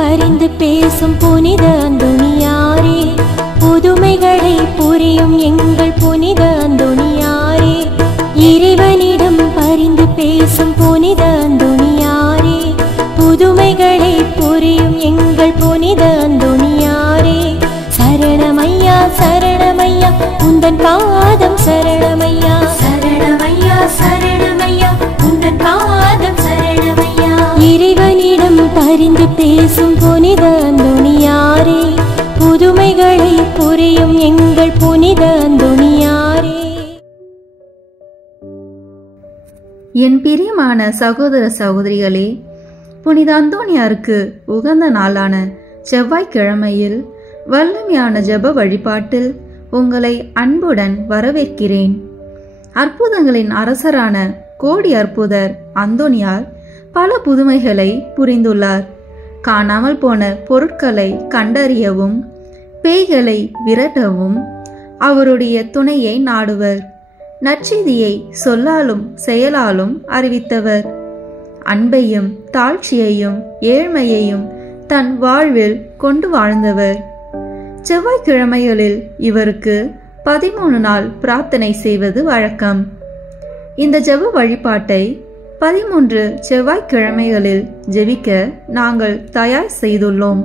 பரிந்து பேசும் புனித அந்தோணியாரே, புதுமைகளை புரியும் எங்கள் புனித அந்தோணியாரே, இறைவனிடம் பரிந்து பேசும் புனித அந்தோணியாரே, புதுமைகளை புரியும் எங்கள் புனித அந்தோணியாரே, சரணமையா சரணமையா உந்தன் பாதம் சரணமையா, சரணமையா சரணமையா உந்தன் பாதம் சரணமையா. இறைவனிடம் பரிந்து பேசும் புனித அந்தோணியாரே, புதுமைகளை புரியும் எங்கள் புனித அந்தோணியாரே. என் பிரியமான சகோதர சகோதரிகளே, புனித அந்தோணியாருக்கு உகந்த நாளான செவ்வாய்க்கிழமையில் வல்லமையான ஜெப வழிபாட்டில் உங்களை அன்புடன் வரவேற்கிறேன். அற்புதங்களின் அரசரான கோடி அற்புதர் அந்தோணியார் பல புதுமைகளை புரிந்துள்ளார். காணாமல் போன பொருட்களை கண்டறியவும் பேய்களை விரட்டவும் அவருடைய துணையை நாடுவர். நற்செய்தியை சொல்லாலும் செயலாலும் அறிவித்தவர். அன்பையும் தாழ்ச்சியையும் ஏழ்மையையும் தன் வாழ்வில் கொண்டு வாழ்ந்தவர். செவ்வாய்க்கிழமைகளில் இவருக்கு 13 நாள் பிரார்த்தனை செய்வது வழக்கம். இந்த ஜெப வழிபாட்டை 13 செவ்வாய்க்கிழமைகளில் ஜெபிக்க நாங்கள் தயார் செய்துள்ளோம்.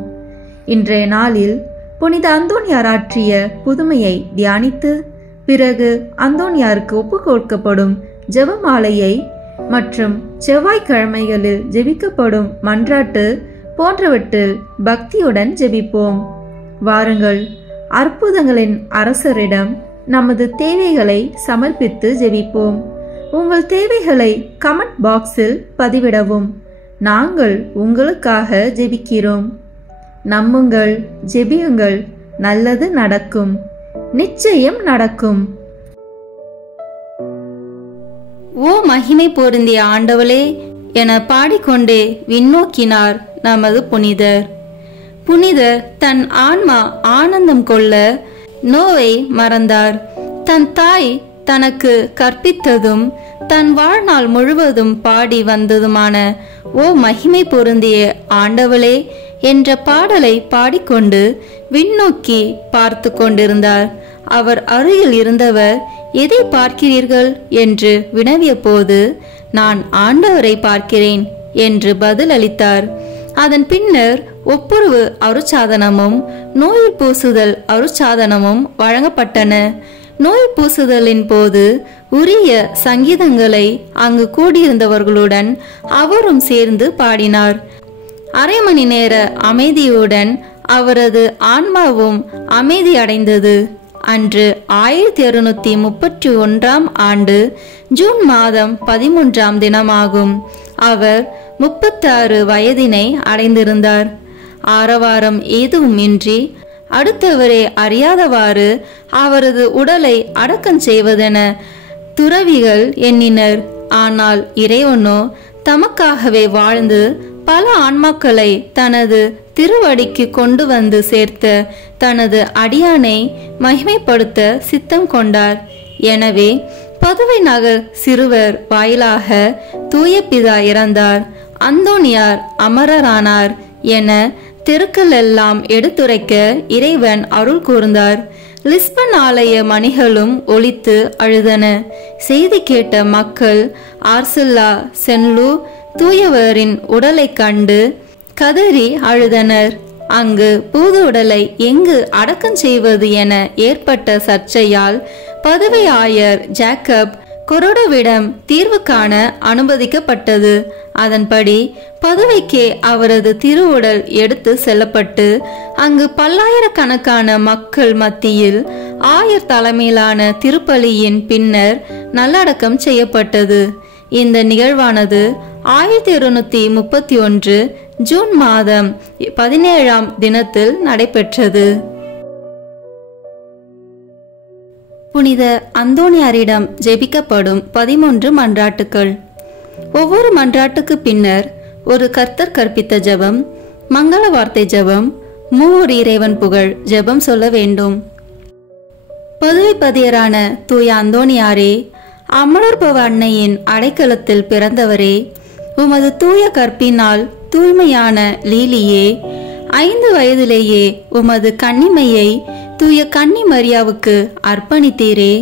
இன்றைய நாளில் புனித அந்தோணியார் ஆற்றிய புதுமையை தியானித்து, பிறகு அந்தோணியாருக்கு ஒப்பு கொடுக்கப்படும் ஜெபமாலையை மற்றும் செவ்வாய்க்கிழமைகளில் ஜெபிக்கப்படும் மன்றாட்டு போன்றவற்றில் பக்தியுடன் ஜெபிப்போம். வாருங்கள், அற்புதங்களின் அரசரிடம் நமது தேவைகளை சமர்ப்பித்து ஜெபிப்போம். உங்கள் தேவைகளை கமெண்ட் பாக்ஸில் பதிவிடவும். நாங்கள் உங்களுக்காக ஜெபிக்கிறோம். நம்புங்கள், ஜெபியுங்கள், நல்லது நடக்கும், நிச்சயம் நடக்கும். ஓ மகிமை பொருந்திய ஆண்டவளே என பாடிக்கொண்டே விண்ணோக்கினார் நமது புனிதர். புனிதர் தன் ஆன்மா ஆனந்தம் கொள்ள நோவை மறந்தார். தன் தாய் தனக்கு கற்பித்ததும் தன் வாழ்நாள் முழுவதும் பாடி வந்ததுமான ஓ மகிமை பொருந்திய ஆண்டவளே என்ற பாடலை பாடிக்கொண்டு விண்ணோக்கி பார்த்து கொண்டிருந்தார். அவர் அருகில் இருந்தவர், எதை பார்க்கிறீர்கள் என்று வினவிய போது, நான் ஆண்டவரை பார்க்கிறேன் என்று பதில் அளித்தார். அதன் பின்னர் ஒப்புரவு அருட்சாதனமும் நோய் பூசுதல் அருட்சாதனமும் வழங்கப்பட்டன. நோய் பூசுதலின் போது உரிய சங்கீதங்களை அங்கு கூடியிருந்தவர்களுடன் அவரும் சேர்ந்து பாடினார். அரை மணி நேர அமைதியுடன் அவரது ஆன்மாவும் அமைதி அடைந்தது. அன்று 1631 ஆண்டு ஜூன் மாதம் 13ஆம் தினமாகும். அவர் 36 வயதினை அடைந்திருந்தார். ஆரவாரம் ஏதும் இன்றி அடுத்தவரே அறியாதவாறு அவரது உடலை அடக்கம் செய்வதென துறவிகள் எண்ணினர். ஆனால் இறைவனோ தமக்காகவே வாழ்ந்து பல ஆன்மாக்களை தனது திருவடிக்கு கொண்டு வந்து சேர்த்த தனது அடியானை மகிமைப்படுத்த சித்தம் கொண்டார். எனவே பதுவை நகர் சிறுவர் வாயிலாக தூய பிதா இறந்தார், அந்தோணியார் அமரரானார் என தெருக்கள் எல்லாம் எடுத்துரைக்க இறைவன் அருள் கூர்ந்தார். லிஸ்பன் ஆலய மணிகளும் ஒலித்து அழுதன. செய்தி கேட்ட மக்கள் ஆர்சில்லா சென்லு தூயவரின் உடலை கண்டு கதறி அழுதனர். அங்கு பூது உடலை எங்கு அடக்கம் செய்வது என ஏற்பட்ட சர்ச்சையால் பதுவை ஆயர் ஜேக்கப் கொரோடோவிடம் தீர்வு காண அனுமதிக்கப்பட்டது. அதன்படி பதுவைக்கே அவரது திருவுடல் எடுத்து செல்லப்பட்டு அங்கு பல்லாயிரக்கணக்கான மக்கள் மத்தியில் ஆயர் தலைமையிலான திருப்பலியின் பின்னர் நல்லடக்கம் செய்யப்பட்டது. இந்த நிகழ்வானது 1231 ஜூன் மாதம் 17ஆம் தினத்தில் நடைபெற்றது. புனித அந்தோணியாரிடம் ஜெபிக்கப்படும் 13 மன்றாட்டுக்கள். ஒவ்வொரு மன்றாட்டுக்கு பின்னர் ஒரு கர்த்தர் கற்பித்த ஜெபம், மங்கள வார்த்தை ஜெபம், மூவர் இறைவன் புகழ் ஜெபம் சொல்ல வேண்டும். பதுவை பதியரான தூய அந்தோணியாரே, அமலர்பவ அன்னையின் அடைக்கலத்தில் பிறந்தவரே, உமது தூய கற்பினால் தூய்மையான லீலியே, 5 வயதிலேயே உமது கன்னிமையை தூய கன்னி மரியாவுக்கு அர்ப்பணித்தீரே.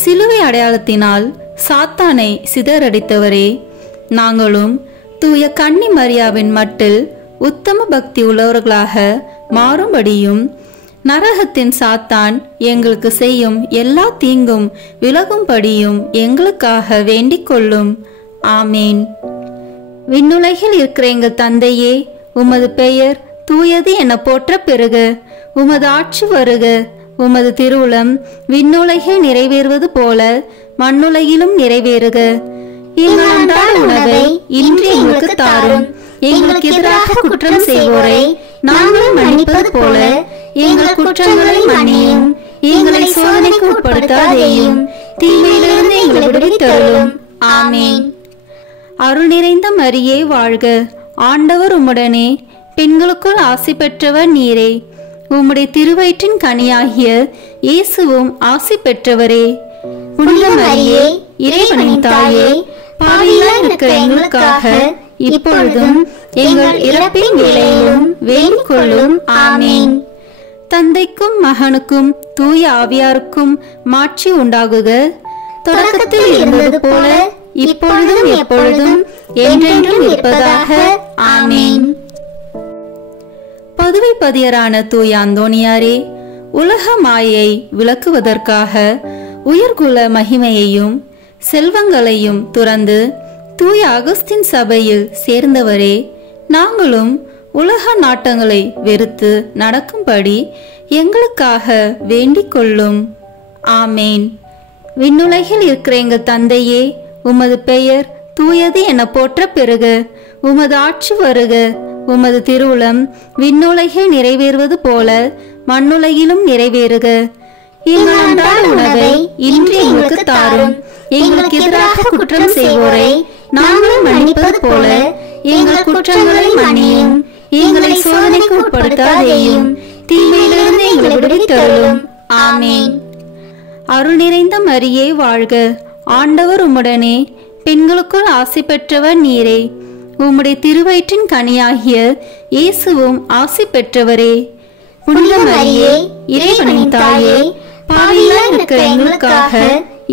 சிலுவை அடையாளத்தினால் சாத்தானை சிதறடித்தவரே, நாங்களும் தூய கன்னி மரியாவின் மட்டில் உத்தம பக்தி உள்ளவர்களாக மாறும்படியும் நரகத்தின் சாத்தான் எங்களுக்கு செய்யும் எல்லா தீங்கும் விலகும்படியும் எங்களுக்காக வேண்டிக் கொள்ளும். ஆமேன். விண்ணுலகில் இருக்கிற எங்கள் தந்தையே, உமது பெயர் தூயது என போற்ற பெறுக. உமது ஆட்சி வருக. உமது திருவுளம் விண்ணுலகில் நிறைவேறுவது போல மண்ணுலகிலும் நிறைவேறுக. எங்கள் அன்றாட உணவை இன்று எங்களுக்கு தாரும். எங்களுக்கு எதிராக குற்றம் செய்வோரை நாங்கள் மன்னிப்பது போல எங்கள் குற்றங்களை மன்னியும். எங்களை சோதனைக்கு உட்படுத்தாதேயும், தீமையிலிருந்து எங்களை விடுவித்தருளும். ஆமேன். அருள் நிறைந்த மரியே வாழ்க. ஆண்டவர் உம்முடனே, பெண்களுக்குள் ஆசி பெற்றவர் நீரே. உம்முடைய திருவயிற்றின் கனியாகிய இயேசுவும் ஆசி பெற்றவரே. புனித மரியே, இறைவனின் தாயே, பாவிகளாய் இருக்கிற எங்களுக்காக இப்பொழுதும் எங்கள் இறப்பின் வேளையிலும் வேண்டிக் கொள்ளும். ஆமேன். தந்தைக்கும் மகனுக்கும் தூய ஆவியாருக்கும் மாட்சி உண்டாகுக. தொடக்கத்தில் இருந்தது போல இப்பொழுதும் எப்பொழுதும் என்றென்றும் இருப்பதாக. ஆமேன். பதுவை பதியரான தூய அந்தோணியாரே, உலக மாயை விளக்குவதற்காக உயர்குல மகிமையையும் செல்வங்களையும் துறந்து தூய அகஸ்தின் சபையில் சேர்ந்தவரே, நாங்களும் உலக நாட்டங்களை வெறுத்து நடக்கும்படி எங்களுக்காக வேண்டிக் கொள்ளும். ஆமேன். விண்ணுலகில் இருக்கிற எங்கள் தந்தையே, உமது பெயர் தூயது என போற்ற பெறுக. உமது ஆட்சி வருக. உமது திருவுளம் விண்ணுலகில் நிறைவேறுவது போல மண்ணுலகிலும் நிறைவேறுக. எங்கள் அன்றாட உணவை இன்று எங்களுக்கு தாரும். எங்களுக்கு எதிராக குற்றம் செய்வோரை நாங்கள் மன்னிப்பது போல எங்கள் குற்றங்களை மன்னியும். எங்களை சோதனைக்கு உட்படுத்தாதேயும், தீமையிலிருந்து எங்களை விடுவித்தருளும். ஆமேன். அருள் நிறைந்த மரியே வாழ்க. ஆண்டவர் உம்முடனே, பெண்களுக்குள் ஆசி பெற்றவர் நீரே. உம்முடைய திருவயிற்றின் கனியாகிய இயேசுவும் ஆசி பெற்றவரே. புனித மரியே, இறைவனின் தாயே, பாவிகளாய் இருக்கிற எங்களுக்காக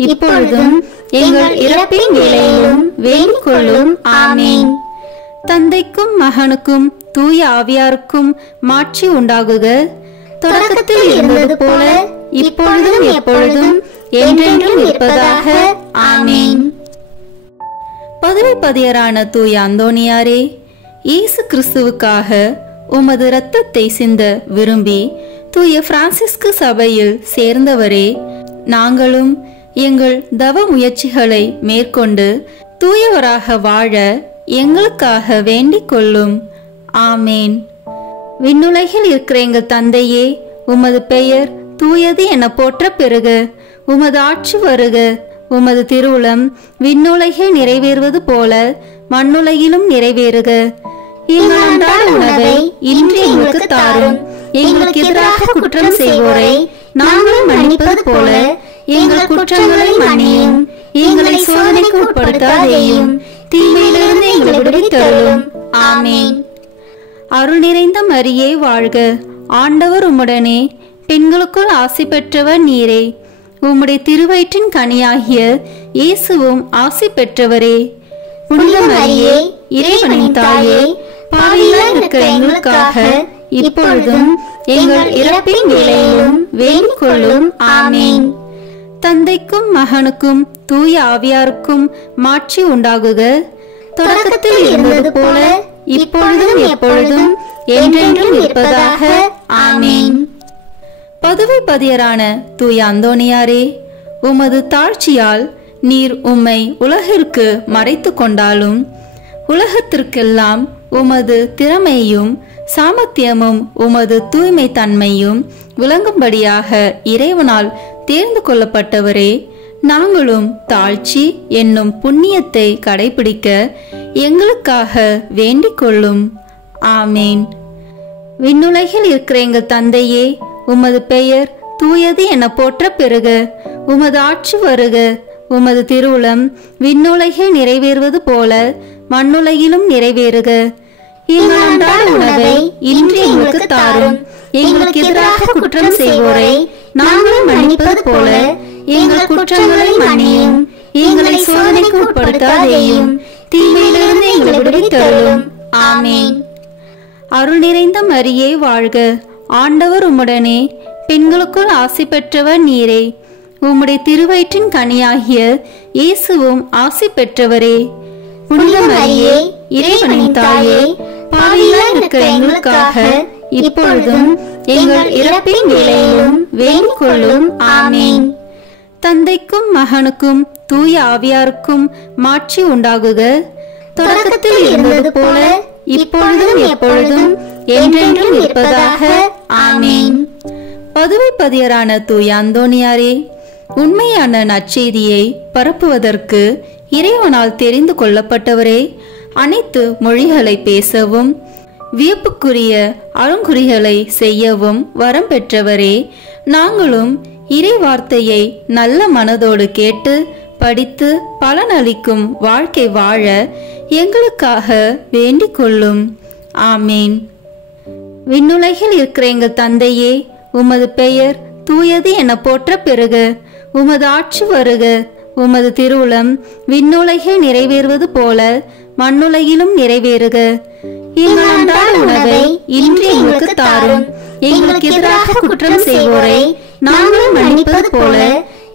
இப்பொழுதும் எங்கள் இறப்பின் வேளையிலும் வேண்டிக் கொள்ளும். ஆமேன். தந்தைக்கும் மகனுக்கும் தூய ஆவியாருக்கும் மாட்சி உண்டாகுக. தொடக்கத்தில் இருந்தது போல இப்பொழுதும் எப்பொழுதும் என்றென்றும் இருப்பதாக. ஆமேன். பதுவை பதியரான தூய அந்தோணியாரே, இயேசு கிறிஸ்துவுக்காக உமது இரத்தத்தை சிந்த விரும்பி தூய பிரான்சிஸ்கு சபையில் சேர்ந்தவரே, நாங்களும் எங்கள் தவ முயற்சிகளை மேற்கொண்டு தூயவராக வாழ எங்களுக்காக வேண்டிக் கொள்ளும். ஆமேன். விண்ணுலகில் இருக்கிற எங்கள் தந்தையே, உமது பெயர் தூயது என போற்ற பெறுக. உமது ஆட்சி வருக. உமது திருவுளம் விண்ணுலகில் நிறைவேறுவது போல மண்ணுலகிலும் நிறைவேறுக. எங்கள் அன்றாட உணவை இன்று எங்களுக்கு தாரும். எங்களுக்கு எதிராக குற்றம் செய்வோரை நாங்கள் மன்னிப்பது போல எங்கள் குற்றங்களை மன்னியும். எங்களை சோதனைக்கு உட்படுத்தாதேயும், தீமையிலிருந்து எங்களை விடுவித்தருளும். ஆமேன். அருள் நிறைந்த மரியே வாழ்க. ஆண்டவர் உம்முடனே, பெண்களுக்குள் ஆசி பெற்றவர் நீரே. உம்முடைய திருவயிற்றின் கனியாகிய இயேசுவும் ஆசி பெற்றவரே. புனித மரியே, இறைவனின் தாயே, பாவிகளாய் இருக்கிற எங்களுக்காக இப்பொழுதும் எங்கள் இறப்பின் வேளையிலும் வேண்டிக் கொள்ளும். ஆமேன். தந்தைக்கும் மகனுக்கும் தூய ஆவியாருக்கும் மாட்சி உண்டாகுக. தொடக்கத்தில் இருந்தது போல இப்பொழுதும் எப்பொழுதும் என்றென்றும் இருப்பதாக. ஆமேன். பதுவை பதியரான தூய அந்தோணியாரே, உமது தாழ்ச்சியால் நீர் உம்மை உலகிற்கு மறைத்து கொண்டாலும் உலகத்திற்கெல்லாம் உமது திறமையும் சாமர்த்தியமும் உமது தூய்மை தன்மையும் விளங்கும்படியாக இறைவனால் தேர்ந்து கொள்ளப்பட்டவரே, நாங்களும் தாழ்ச்சி என்னும் புண்ணியத்தை கடைபிடிக்க எங்களுக்காக வேண்டிக் கொள்ளும். ஆமேன். விண்ணுலகில் இருக்கிற எங்கள் தந்தையே, உமது பெயர் தூயது என போற்ற பெறுக. உமது ஆட்சி வருக. உமது திருவுளம் விண்ணுலகில் நிறைவேறுவது போல மண்ணுலகிலும் நிறைவேறுக. எங்கள் அன்றாட உணவை இன்று எங்களுக்கு தாரும். எங்களுக்கு எதிராக குற்றம் செய்வோரை நாங்கள் மன்னிப்பது போல எங்கள் குற்றங்களை மன்னியும். எங்களை சோதனைக்கு உட்படுத்தாதேயும், தீமையிலிருந்து எங்களை விடுவித்தருளும். ஆமேன். அருள் நிறைந்த மரியே வாழ்க, ஆண்டவர் உம்முடனே, பெண்களுக்குள் ஆசி பெற்றவர் நீரே. உம்முடைய திருவயிற்றின் கனியாகிய இயேசுவும் ஆசி பெற்றவரே. புனித மரியே, இறைவனின் தாயே, பாவிகளாய் இருக்கிற எங்களுக்காக இப்பொழுதும் எங்கள் இறப்பின் வேளையிலும் வேண்டிக் கொள்ளும். ஆமேன். தந்தைக்கும் மகனுக்கும் தூய ஆவியாருக்கும் மாட்சி உண்டாகுக. தொடக்கத்தில் இருந்தது போல இப்பொழுதும் எப்பொழுதும் என்றென்றும் இருப்பதாக. ஆமேன். பதுவை பதியரான தூய அந்தோணியாரே, உண்மையான நற்செய்தியை பரப்புவதற்கு இறைவனால் தெரிந்து கொள்ளப்பட்டவரே, அனைத்து மொழிகளை பேசவும் வியப்புக்குரிய அருங்குறிகளை செய்யவும் வரம் பெற்றவரே, நாங்களும் இறை வார்த்தையை நல்ல மனதோடு கேட்டு படித்து பலனளிக்கும் வாழ்க்கை வாழ எங்களுக்காக வேண்டிக் கொள்ளும். ஆமேன். விண்ணுலகில் இருக்கிற எங்கள் தந்தையே, உமது பெயர் தூயது என போற்ற பெறுக. உமது ஆட்சி வருக. உமது திருவுளம் விண்ணுலகில் நிறைவேறுவது போல மண்ணுலகிலும் நிறைவேறுக. எங்கள் அன்றாட உணவை இன்று எங்களுக்கு தாரும். எங்களுக்கு எதிராக குற்றம் செய்வோரை நாங்கள் மன்னிப்பது போல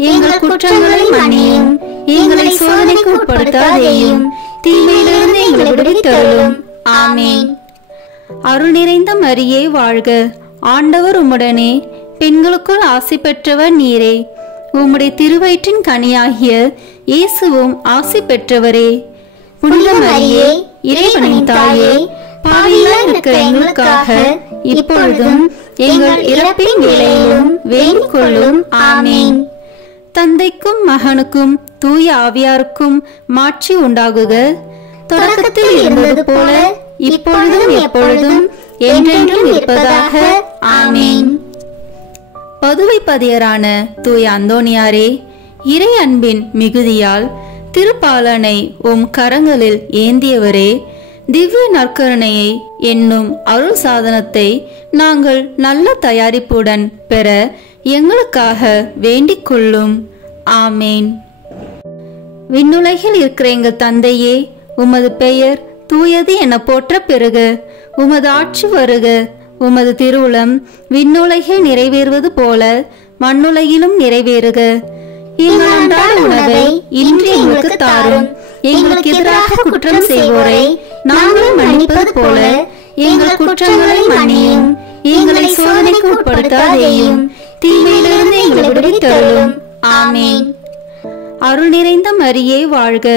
எங்கள் குற்றங்களை மன்னியும். எங்களை சோதனைக்கு உட்படுத்தாதேயும், தீமையிலிருந்து எங்களை விடுவித்தருளும். ஆமேன். அருள் நிறைந்த மரியே வாழ்க, ஆண்டவர் உம்முடனே, பெண்களுக்குள் ஆசி பெற்றவர் நீரே. உம்முடைய திருவயிற்றின் கனியாகிய இயேசுவும் ஆசி பெற்றவரே. புனித மரியே, இறைவனின் தாயே, பாவிகளாய் இருக்கிற எங்களுக்காக இப்பொழுதும் எங்கள் இறப்பின் வேளையிலும் வேண்டிக் கொள்ளும். ஆமேன். தந்தைக்கும் மகனுக்கும் தூய ஆவியாருக்கும் மாட்சி உண்டாகுக. தொடக்கத்தில் இருந்தது போல இப்பொழுதும் எப்பொழுதும் என்றென்றும் இருப்பதாக. ஆமேன். பதுவை பதியரான தூய அந்தோணியாரே, இறை அன்பின் மிகுதியால் திருப்பாலனை உம் கரங்களில் ஏந்தியவரே, திவ்ய நற்கருணையை என்னும் அருள் சாதனத்தை நாங்கள் நல்ல தயாரிப்புடன் பெற எங்களுக்காக வேண்டிக் கொள்ளும். ஆமேன். விண்ணுலகில் இருக்கிற எங்கள் தந்தையே, உமது பெயர் தூயது என போற்ற பெறுக. உமது ஆட்சி வருக. உமது திருவுளம் விண்ணுலகில் நிறைவேறுவது போல மண்ணுலகிலும் நிறைவேறுக. எங்கள் அன்றாட உணவை இன்று எங்களுக்கு தாரும். எங்களுக்கு எதிராக குற்றம் செய்வோரை நாங்கள் மன்னிப்பது போல எங்கள் குற்றங்களை மன்னியும். எங்களை சோதனைக்கு உட்படுத்தாதேயும், தீமையிலிருந்து எங்களை விடுவித்தருளும். ஆமேன். அருள் நிறைந்த மரியே வாழ்க,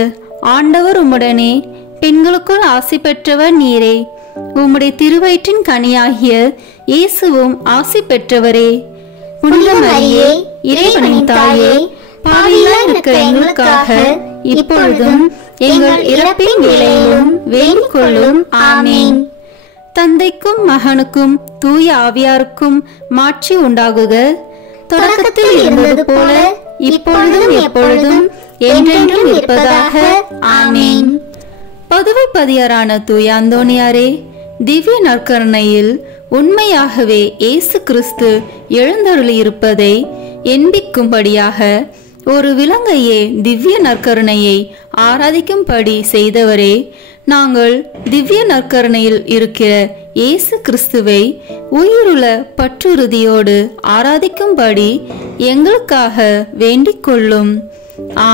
ஆண்டவர் உம்முடனே, பெண்களுக்குள் ஆசி பெற்றவர் நீரே. உம்முடைய திருவயிற்றின் கனியாகிய இயேசுவும் ஆசி பெற்றவரே. புனித மரியே, இறைவனின் தாயே, பாவிகளாய் இருக்கிற எங்களுக்காக இப்பொழுதும் எங்கள் இறப்பின் வேளையிலும் வேண்டிக் கொள்ளும். ஆமேன். தந்தைக்கும் மகனுக்கும் தூய ஆவியாருக்கும் மாட்சி உண்டாகுக. தொடக்கத்தில் இருந்தது போல இப்பொழுதும் எப்பொழுதும் என்றென்றும் இருப்பதாக. ஆமேன். பதுவை பதியரான தூய அந்தோணியாரே, திவ்ய நற்கருணையில் உண்மையாகவே இயேசு கிறிஸ்து எழுந்தருளியிருப்பதை எண்பிக்கும்படியாக ஒரு விலங்கையே திவ்ய நற்கருணையை ஆராதிக்கும்படி செய்தவரே, நாங்கள் திவ்ய நற்கருணையில் இருக்கிற இயேசு கிறிஸ்துவை உயிருள்ள பற்றுறுதியோடு ஆராதிக்கும்படி எங்களுக்காக வேண்டிக் கொள்ளும்.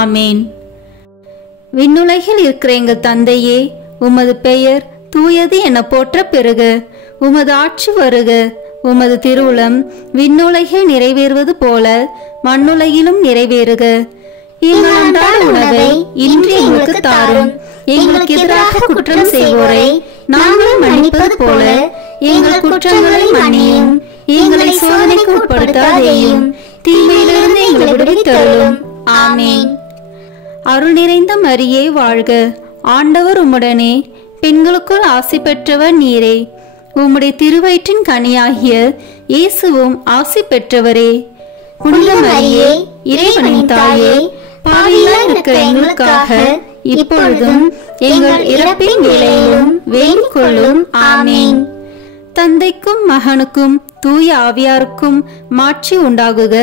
ஆமேன். விண்ணுலகில் இருக்கிற எங்கள் தந்தையே, உமது பெயர் தூயது என போற்ற பெறுக. உமது ஆட்சி வருக. உமது திருவுளம் விண்ணுலகில் நிறைவேறுவது போல மண்ணுலகிலும் நிறைவேறுக. எங்கள் அன்றாட உணவை இன்று எங்களுக்கு தாரும். எங்களுக்கு எதிராக குற்றம் செய்வோரை நாங்கள் மன்னிப்பது போல எங்கள் குற்றங்களை மன்னியும். எங்களை சோதனைக்கு உட்படுத்தாதேயும், தீமையிலிருந்து எங்களை விடுவித்தருளும். ஆமேன். அருள் நிறைந்த மரியே வாழ்க, ஆண்டவர் உம்முடனே, பெண்களுக்குள் ஆசி பெற்றவர் நீரே. உம்முடைய திருவயிற்றின் கனியாகிய இயேசுவும் ஆசி பெற்றவரே. புனித மரியே, இறைவனின் தாயே, பாவிகளாய் இருக்கிற எங்களுக்காக இப்பொழுதும் எங்கள் இறப்பின் வேளையிலும் வேண்டிக் கொள்ளும். ஆமேன். தந்தைக்கும் மகனுக்கும் தூய ஆவியாருக்கும் மாட்சி உண்டாகுக.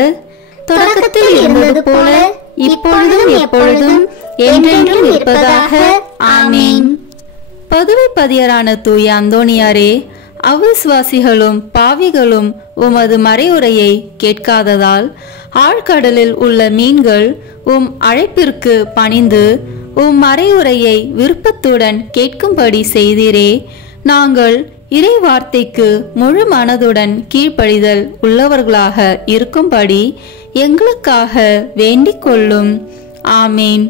தொடக்கத்தில் இருந்தது போல இப்பொழுதும் எப்பொழுதும் என்றென்றும் இருப்பதாக. ஆமேன். பதுவை பதியரான தூய அந்தோணியாரே, அவிசுவாசிகளும் பாவிகளும் உமது மறையுரையை கேட்காததால் ஆழ்கடலில் உள்ள மீன்கள் உம் அழைப்பிற்கு பணிந்து உம் மறையுரையை விருப்பத்துடன் கேட்கும்படி செய்தீரே. நாங்கள் இறை வார்த்தைக்கு முழு மனதுடன் கீழ்ப்படிதல் உள்ளவர்களாக இருக்கும்படி எங்களுக்காக வேண்டிக் கொள்ளும். ஆமேன்.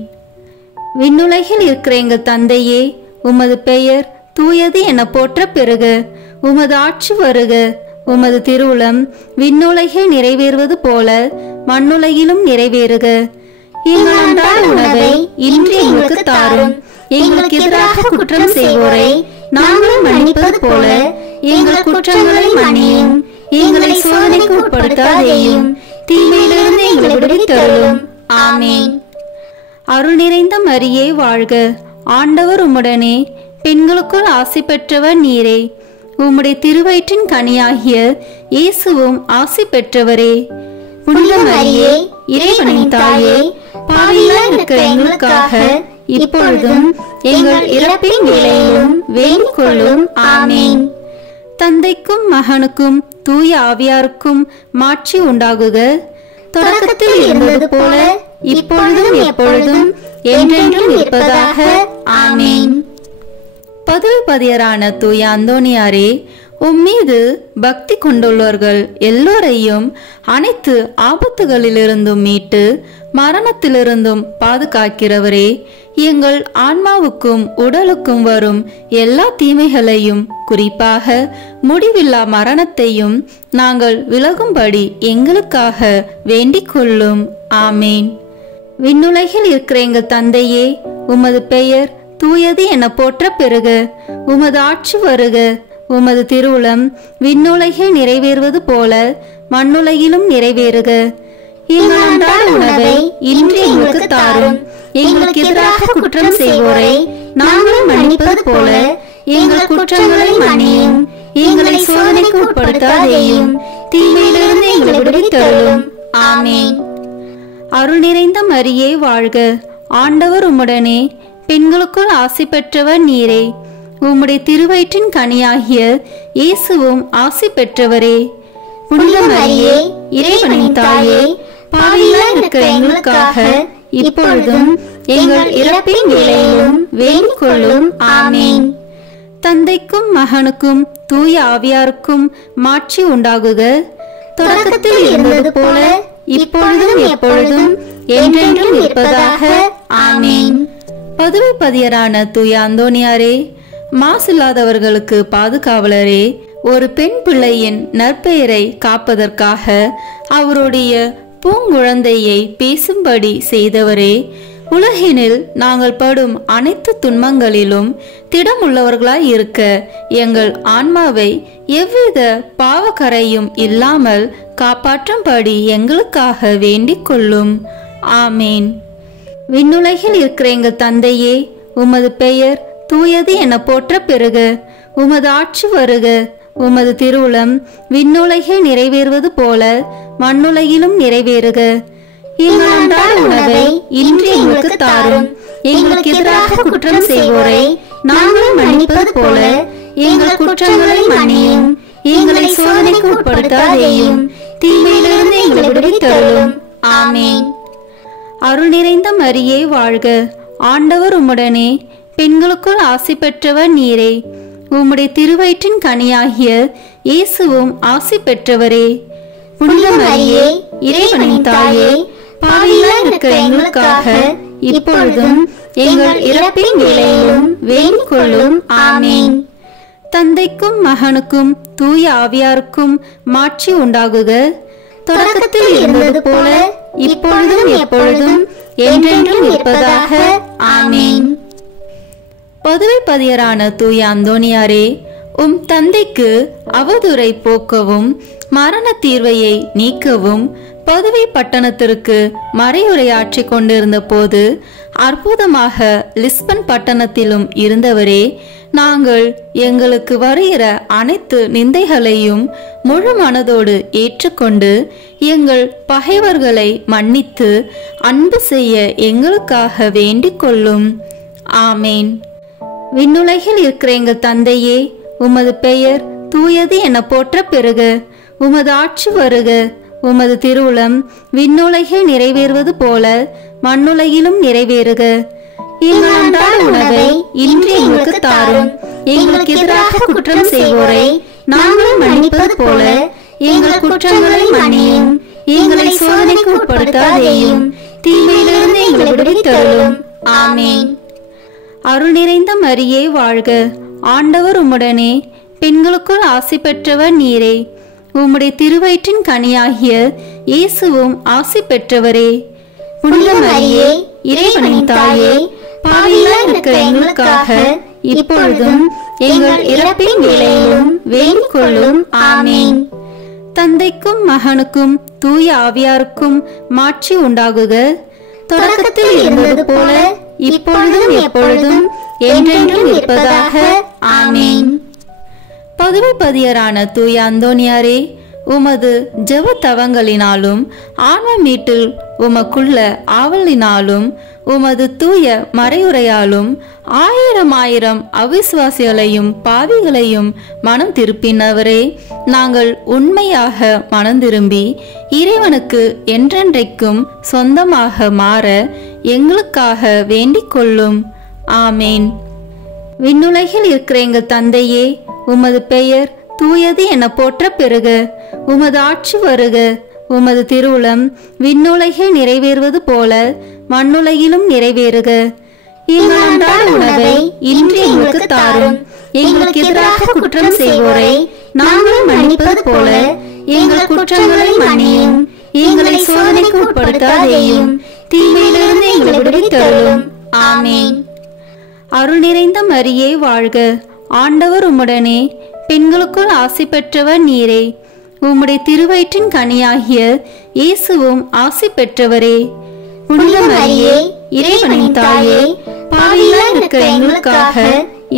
விண்ணுலகில் இருக்கிற எங்கள் தந்தையே, உமது பெயர் தூயது என போற்ற பெறுக. உமது ஆட்சி வருக. உமது திருவுளம் விண்ணுலகில் நிறைவேறுவது போல மண்ணுலகிலும் நிறைவேறுக. எங்கள் அன்றாட உணவை இன்று எங்களுக்கு தாரும். எங்களுக்கு எதிராக குற்றம் செய்வோரை நாங்கள் மன்னிப்பது போல எங்கள் குற்றங்களை மன்னியும். எங்களை சோதனைக்கு உட்படுத்தாதேயும், தீமையிலிருந்து எங்களை விடுவித்தருளும். ஆமேன். அருள் நிறைந்த மரியே வாழ்க. ஆண்டவர் உம்முடனே, பெண்களுக்குள் ஆசி பெற்றவர் நீரே. உம்முடைய திருவயிற்றின் கனியாகிய இயேசுவும் ஆசி பெற்றவரே. புனித மரியே, இறைவனின் தாயே, பாவிகளாய் இருக்கிற எங்களுக்காக இப்பொழுதும் எங்கள் இறப்பின் வேளையிலும் வேண்டிக் கொள்ளும். ஆமேன். தந்தைக்கும் மகனுக்கும் தூய ஆவியாருக்கும் மாட்சி உண்டாகுக. தொடக்கத்தில் இருந்தது போல இப்பொழுதும் எப்பொழுதும் என்றென்றும் இருப்பதாக. ஆமேன். பதுவை பதியரான தூய அந்தோணியாரே, உம்மீது பக்தி கொண்டுள்ளவர்கள் எல்லோரையும் அனைத்து ஆபத்துகளிலிருந்தும் மீட்டு மரணத்திலிருந்தும் பாதுகாக்கிறவரே, எங்கள் ஆன்மாவுக்கும் உடலுக்கும் வரும் எல்லா தீமைகளையும், குறிப்பாக முடிவில்லா மரணத்தையும் நாங்கள் விலகும்படி எங்களுக்காக வேண்டிக் கொள்ளும். ஆமேன். விண்ணுலகில் இருக்கிற எங்கள் தந்தையே, உமது பெயர் தூயது என போற்ற பெறுக. உமது ஆட்சி வருக. உமது திருவுளம் விண்ணுலகில் நிறைவேறுவது போல மண்ணுலகிலும் நிறைவேறுக. எங்கள் அன்றாட உணவை இன்று எங்களுக்கு தாரும். எங்களுக்கு எதிராக குற்றம் செய்வோரை நாங்கள் மன்னிப்பது போல எங்கள் குற்றங்களை மன்னியும். எங்களை சோதனைக்கு உட்படுத்தாதேயும், தீமையிலிருந்து எங்களை விடுவித்தருளும். ஆமேன். அருள் நிறைந்த மரியே வாழ்க. ஆண்டவர் உம்முடனே, பெண்களுக்குள் ஆசி பெற்றவர் நீரே. உம்முடைய திருவயிற்றின் கனியாகிய இயேசுவும் ஆசி பெற்றவரே. புனித மரியே, இறைவனின் தாயே, பாவிகளாய் இருக்கிற எங்களுக்காக இப்பொழுதும் எங்கள் இறப்பின் வேளையிலும் வேண்டிக் கொள்ளும். ஆமேன். தந்தைக்கும் மகனுக்கும் தூய ஆவியாருக்கும் மாட்சி உண்டாகுக. தொடக்கத்தில் இருந்தது போல இப்பொழுதும் எப்பொழுதும் என்றென்றும் இருப்பதாக. ஆமேன். பதுவை பதியரான தூய அந்தோணியாரே, மாசில்லாதவர்களுக்கு பாதுகாவலரே, ஒரு பெண் பிள்ளையின் நற்பெயரை காப்பதற்காக அவருடைய பூங்குழந்தையை பேசும்படி செய்தவரே, உலகினில் நாங்கள் படும் அனைத்து துன்பங்களிலும் திடமுள்ளவர்களாய் இருக்க எங்கள் ஆன்மாவை எவ்வித பாவக்கரையும் இல்லாமல் காப்பாற்றும்படி எங்களுக்காக வேண்டிக் கொள்ளும். ஆமேன். விண்ணுலகில் இருக்கிற எங்கள் தந்தையே, உமது பெயர் தூயது என போற்ற பெறுக. உமது ஆட்சி வருக. உமது திருவுளம் விண்ணுலகில் நிறைவேறுவது போல மண்ணுலகிலும் நிறைவேறுக. எங்கள் அன்றாட உணவை இன்று எங்களுக்கு தாரும். எங்களுக்கு எதிராக குற்றம் செய்வோரை நாங்கள் மன்னிப்பது போல எங்கள் குற்றங்களை மன்னியும். எங்களை சோதனைக்கு உட்படுத்தாதேயும், தீமையிலிருந்து எங்களை விடுவித்தருளும். ஆமேன். அருள் நிறைந்த மரியே வாழ்க. ஆண்டவர் உம்முடனே, பெண்களுக்குள் ஆசி பெற்றவர் நீரே. உம்முடைய திருவயிற்றின் கனியாகிய இயேசுவும் ஆசி பெற்றவரே. புனித மரியே, இறைவனின் தாயே, பாவிகளாய் இருக்கிற எங்களுக்காக இப்பொழுதும் எங்கள் இறப்பின் வேளையிலும் வேண்டிக் கொள்ளும். ஆமேன். தந்தைக்கும் மகனுக்கும் தூய ஆவியாருக்கும் மாட்சி உண்டாகுக. தொடக்கத்தில் இருந்தது போல இப்பொழுதும் எப்பொழுதும் என்றென்றும் இருப்பதாக. ஆமேன். பதுவை பதியரான தூய அந்தோணியாரே, உம் தந்தைக்கு அவதூறை போக்கவும் மரண தீர்வையை நீக்கவும் பதுவை பட்டணத்திற்கு மறையுரையாற்றி கொண்டிருந்த போது அற்புதமாக லிஸ்பன் பட்டணத்திலும் இருந்தவரே, நாங்கள் எங்களுக்கு வருகிற அனைத்து நிந்தைகளையும் முழு மனதோடு ஏற்றுக்கொண்டு எங்கள் பகைவர்களை மன்னித்து அன்பு செய்ய எங்களுக்காக வேண்டிக் கொள்ளும். ஆமேன். விண்ணுலகில் இருக்கிற எங்கள் தந்தையே, உமது பெயர் தூயது என போற்ற பெறுக. உமது ஆட்சி வருக. உமது திருவுளம் விண்ணுலகில் நிறைவேறுவது போல மண்ணுலகிலும் நிறைவேறுக. எங்கள் அன்றாட உணவை இன்று எங்களுக்கு தாரும். எங்களுக்கு எதிராக குற்றம் செய்வோரை நாங்கள் மன்னிப்பது போல எங்கள் குற்றங்களை மன்னியும். எங்களை சோதனைக்கு உட்படுத்தாதேயும், தீமையிலிருந்து எங்களை விடுவித்தருளும். ஆமேன். அருள் நிறைந்த மரியே வாழ்க. ஆண்டவர் உம்முடனே, பெண்களுக்குள் ஆசி பெற்றவர் நீரே. உம்முடைய திருவயிற்றின் கனியாகிய இயேசுவும் ஆசி பெற்றவரே. புனித மரியே, இறைவனின் தாயே, பாவிகளாய் இருக்கிற எங்களுக்காக இப்பொழுதும் எங்கள் இறப்பின் வேளையிலும் வேண்டிக் கொள்ளும். ஆமேன். தந்தைக்கும் மகனுக்கும் தூய ஆவியாருக்கும் மாட்சி உண்டாகுக. தொடக்கத்தில் இருந்தது போல இப்பொழுதும் எப்பொழுதும் என்றென்றும் இருப்பதாக. ஆமேன். பதுவைப்பதியரான தூய அந்தோனியாரே, உமது ஜெப தவங்களினாலும் ஆன்ம மீட்டில் உமக்குள்ள ஆவலினாலும் உமது தூய மறையுரையாலும் ஆயிரம் அவிசுவாசிகளையும் பாவிகளையும் மனம் திருப்பினவரே, நாங்கள் உண்மையாக மனம் திரும்பி இறைவனுக்கு என்றென்றைக்கும் சொந்தமாக மாற எங்களுக்காக வேண்டிக் கொள்ளும். ஆமேன். விண்ணுலகில் இருக்கிற எங்கள் தந்தையே, உமது பெயர் தூயது என போற்ற பெறுக. உமது ஆட்சி வருக. உமது திருவுளம் விண்ணுலகில் நிறைவேறுவது போல மண்ணுலகிலும் நிறைவேறுக. எங்கள் அன்றாட உணவை இன்று எங்களுக்கு தாரும். எங்களுக்கு எதிராக குற்றம் செய்வோரை நாங்கள் மன்னிப்பது போல எங்கள் குற்றங்களை மன்னியும். எங்களை சோதனைக்கு உட்படுத்தாதேயும், தீமையிலிருந்து எங்களை விடுவித்தருளும். ஆமேன். அருள் நிறைந்த மரியே வாழ்க. ஆண்டவர் உம்முடனே, பெண்களுக்குள் ஆசி பெற்றவர் நீரே. உம்முடைய திருவயிற்றின் கனியாகிய இயேசுவும் ஆசி பெற்றவரே. புனித மரியே, இறைவனின் தாயே, பாவிகளாய் இருக்கிற எங்களுக்காக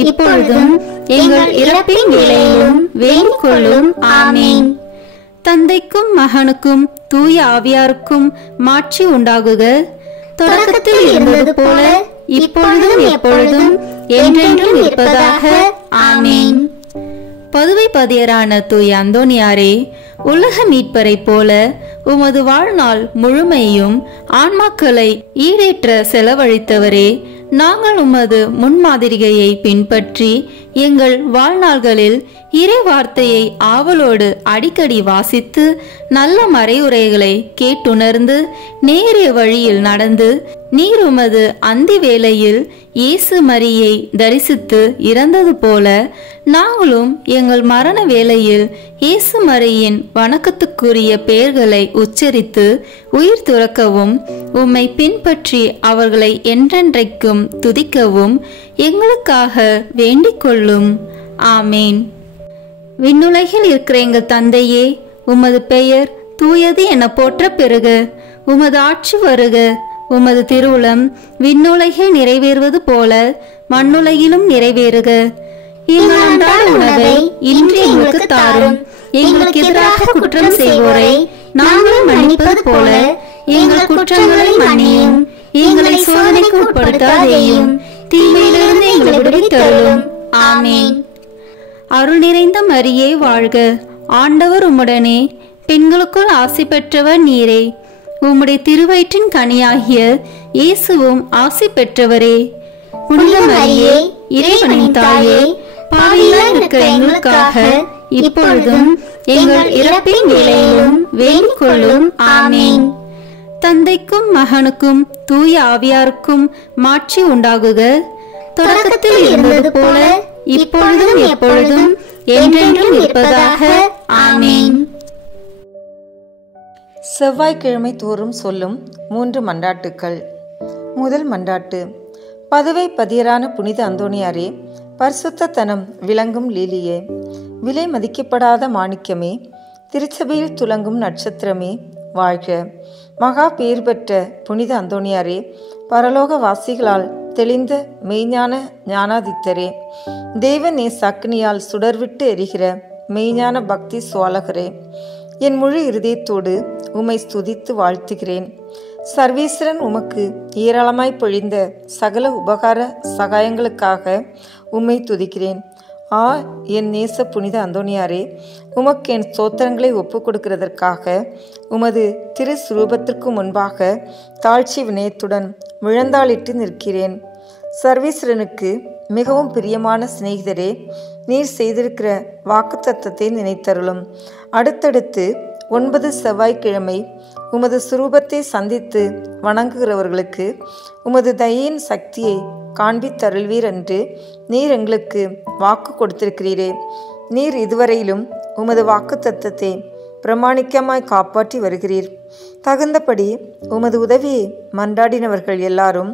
இப்பொழுதும் எங்கள் இறப்பின் வேளையிலும் வேண்டிக் கொள்ளும். ஆமேன். தந்தைக்கும் மகனுக்கும் தூய ஆவியாருக்கும் மாட்சி உண்டாகுக. தொடக்கத்தில் இருந்தது போல இப்பொழுதும் எப்பொழுதும் என்றென்றும் இருப்பதாக. ஆமேன். பதுவைப்பதியரான தூய அந்தோனியாரே, உலக மீட்பரை போல உமது வாழ்நாள் முழுமையும் ஆன்மாக்களை ஈடேற்ற செலவழித்தவரே, நாங்கள் உமது முன்மாதிரிகையை பின்பற்றி எங்கள் வாழ்நாள்களில் இறை வார்த்தையை ஆவலோடு அடிக்கடி வாசித்து நல்ல மறையுரைகளை கேட்டுணர்ந்து நேரிய வழியில் நடந்து நீர் உமது அந்தி வேளையில் இயேசு மரியை தரிசித்து இறந்தது போல நாங்களும் எங்கள் மரண வேளையில் இயேசு மரியின் வணக்கத்துக்குரிய பெயர்களை உச்சரித்து உயிர் துறக்கவும் உம்மை பின்பற்றி அவர்களை என்றென்றைக்கும் துதிக்கவும் எங்களுக்காக வேண்டிக் கொள்ளும். ஆமேன். விண்ணுலகில் இருக்கிற எங்கள் தந்தையே, உமது பெயர் தூயது என போற்ற பெறுக. உமது ஆட்சி வருக. உமது திருவுளம் விண்ணுலகில் நிறைவேறுவது போல மண்ணுலகிலும் நிறைவேறுக. எங்கள் அன்றாட உணவை இன்று எங்களுக்கு தாரும். எங்களுக்கு எதிராக குற்றம் செய்வோரை நாங்கள் மன்னிப்பது போல எங்கள் குற்றங்களை மன்னியும். எங்களை சோதனைக்கு உட்படுத்தாதேயும், தீமையிலிருந்து எங்களை விடுவித்தருளும். ஆமேன். அருள் நிறைந்த மரியே வாழ்க. ஆண்டவர் உம்முடனே, பெண்களுக்குள் ஆசி பெற்றவர் நீரே. உம்முடைய திருவயிற்றின் கனியாகிய இயேசுவும் ஆசி பெற்றவரே. புனித மரியே, இறைவனின் தாயே, பாவிகளாய் இருக்கிற எங்களுக்காக இப்பொழுதும் எங்கள் இறப்பின் வேளையிலும் வேண்டிக் கொள்ளும். ஆமேன். தந்தைக்கும் மகனுக்கும் தூய ஆவியாருக்கும் மாட்சி உண்டாகுக. தொடக்கத்தில் இருந்தது போல இப்பொழுதும் எப்பொழுதும் என்றென்றும் இருப்பதாக. ஆமேன். செவ்வாய்க்கிழமை தோறும் சொல்லும் 3 மன்றாட்டுக்கள். முதல் மன்றாட்டு. பதுவை பதியரான புனித அந்தோனியாரே, பரிசுத்தத்தனம் விளங்கும் லீலியே, விலை மதிக்கப்படாத மாணிக்கமே, திருச்சபையில் துலங்கும் நட்சத்திரமே, வாழ்க. மகா பேர் பெற்ற புனித அந்தோணியாரே, பரலோக வாசிகளால் தெளிந்த மெய்ஞான ஞானாதித்தரே, தெய்வ நேசாக்கினியால் சுடர்விட்டு எரிகிற மெய்ஞான பக்தி சுவாலகரே, என் முழு இருதயத்தோடு உம்மை ஸ்துதித்து வாழ்த்துகிறேன். சர்வேஸ்வரன் உமக்கு ஏராளமாய் பொழிந்த சகல உபகார சகாயங்களுக்காக உம்மை துதிக்கிறேன். என் நேச புனித அந்தோணியாரே, உமக்கு என் ஸ்தோத்திரங்களை ஒப்புக் கொடுக்கிறதற்காக உமது திரு சுரூபத்திற்கு முன்பாக தாழ்ச்சி வினயத்துடன் விழுந்தாளிட்டு நிற்கிறேன். சர்வேஸ்வரனுக்கு மிகவும் பிரியமான சிநேகிதரே, நீர் செய்திருக்கிற வாக்குத்தத்தத்தை நினைத்தருளும். அடுத்தடுத்து 9 செவ்வாய்க்கிழமை உமது சுரூபத்தை சந்தித்து வணங்குகிறவர்களுக்கு உமது தயையின் சக்தியை காண்பித்தருள்வீர் என்று நீர் எங்களுக்கு வாக்கு கொடுத்திருக்கிறீரே. நீர் இதுவரையிலும் உமது வாக்கு தத்தத்தை பிரமாணிக்கமாய் காப்பாற்றி வருகிறீர். தகுந்தபடி உமது உதவியை மன்றாடினவர்கள் எல்லாரும்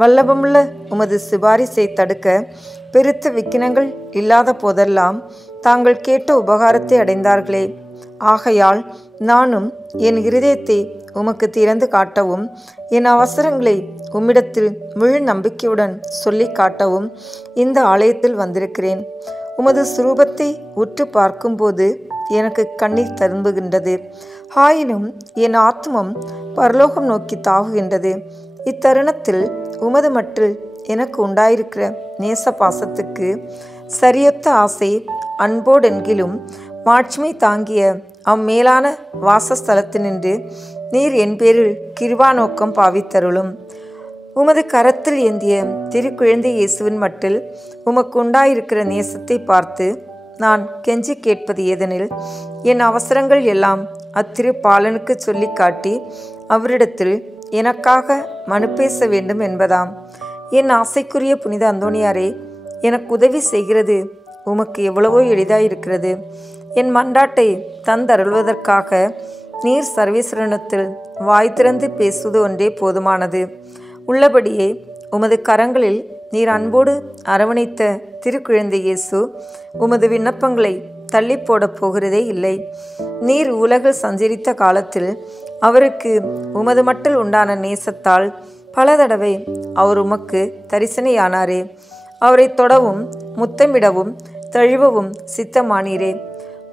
வல்லபமுள்ள உமது சிபாரிசை தடுக்க பெருத்த விக்கினங்கள் இல்லாத போதெல்லாம் தாங்கள் கேட்ட உபகாரத்தை அடைந்தார்களே. ஆகையால் நானும் என் இருதயத்தை உமக்கு திறந்து காட்டவும், என் அவசரங்களை உம்மிடத்தில் முழு நம்பிக்கையுடன் சொல்லி காட்டவும் இந்த ஆலயத்தில் வந்திருக்கிறேன். உமது சுரூபத்தை உற்று பார்க்கும்போது எனக்கு கண்ணீர் ததும்புகின்றது. ஆயினும் என் ஆத்மம் பரலோகம் நோக்கி தாவுகின்றது. இத்தருணத்தில் உமது மட்டில் எனக்கு உண்டாயிருக்கிற நேச பாசத்துக்கு சரியொத்த ஆசை அன்போடென்கிலும் மாட்சிமை தாங்கிய அம்மேலான வாசஸ்தலத்தினின்று நீர் என் பேரில் கிருபா நோக்கம் பாவித்தருளும். உமது கரத்தில் ஏந்திய திருக்குழந்தை இயேசுவின் மட்டில் உமக்கு உண்டாயிருக்கிற நேசத்தை பார்த்து நான் கெஞ்சி கேட்பது ஏதெனில், என் அவசரங்கள் எல்லாம் அத்திரு பாலனுக்கு சொல்லி காட்டி அவரிடத்தில் எனக்காக மனு பேச வேண்டும் என்பதாம். என் ஆசைக்குரிய புனித அந்தோணியாரே, எனக்கு உதவி செய்கிறது உமக்கு எவ்வளவோ எளிதாயிருக்கிறது. என் மன்றாட்டை தந்தருள்வதற்காக நீர் சர்வேஸ்வரனத்தில் வாய் திறந்து பேசுவது ஒன்றே போதுமானது. உள்ளபடியே உமது கரங்களில் நீர் அன்போடு அரவணைத்த திருக்குழந்தை இயேசு உமது விண்ணப்பங்களை தள்ளி போடப் போகிறதே இல்லை. நீர் உலகில் சஞ்சரித்த காலத்தில் அவருக்கு உமது மட்டில் உண்டான நேசத்தால் பல தடவை அவர் உமக்கு தரிசனையானாரே. அவரை தொடவும் முத்தமிடவும் தழுவவும் சித்தமானீரே.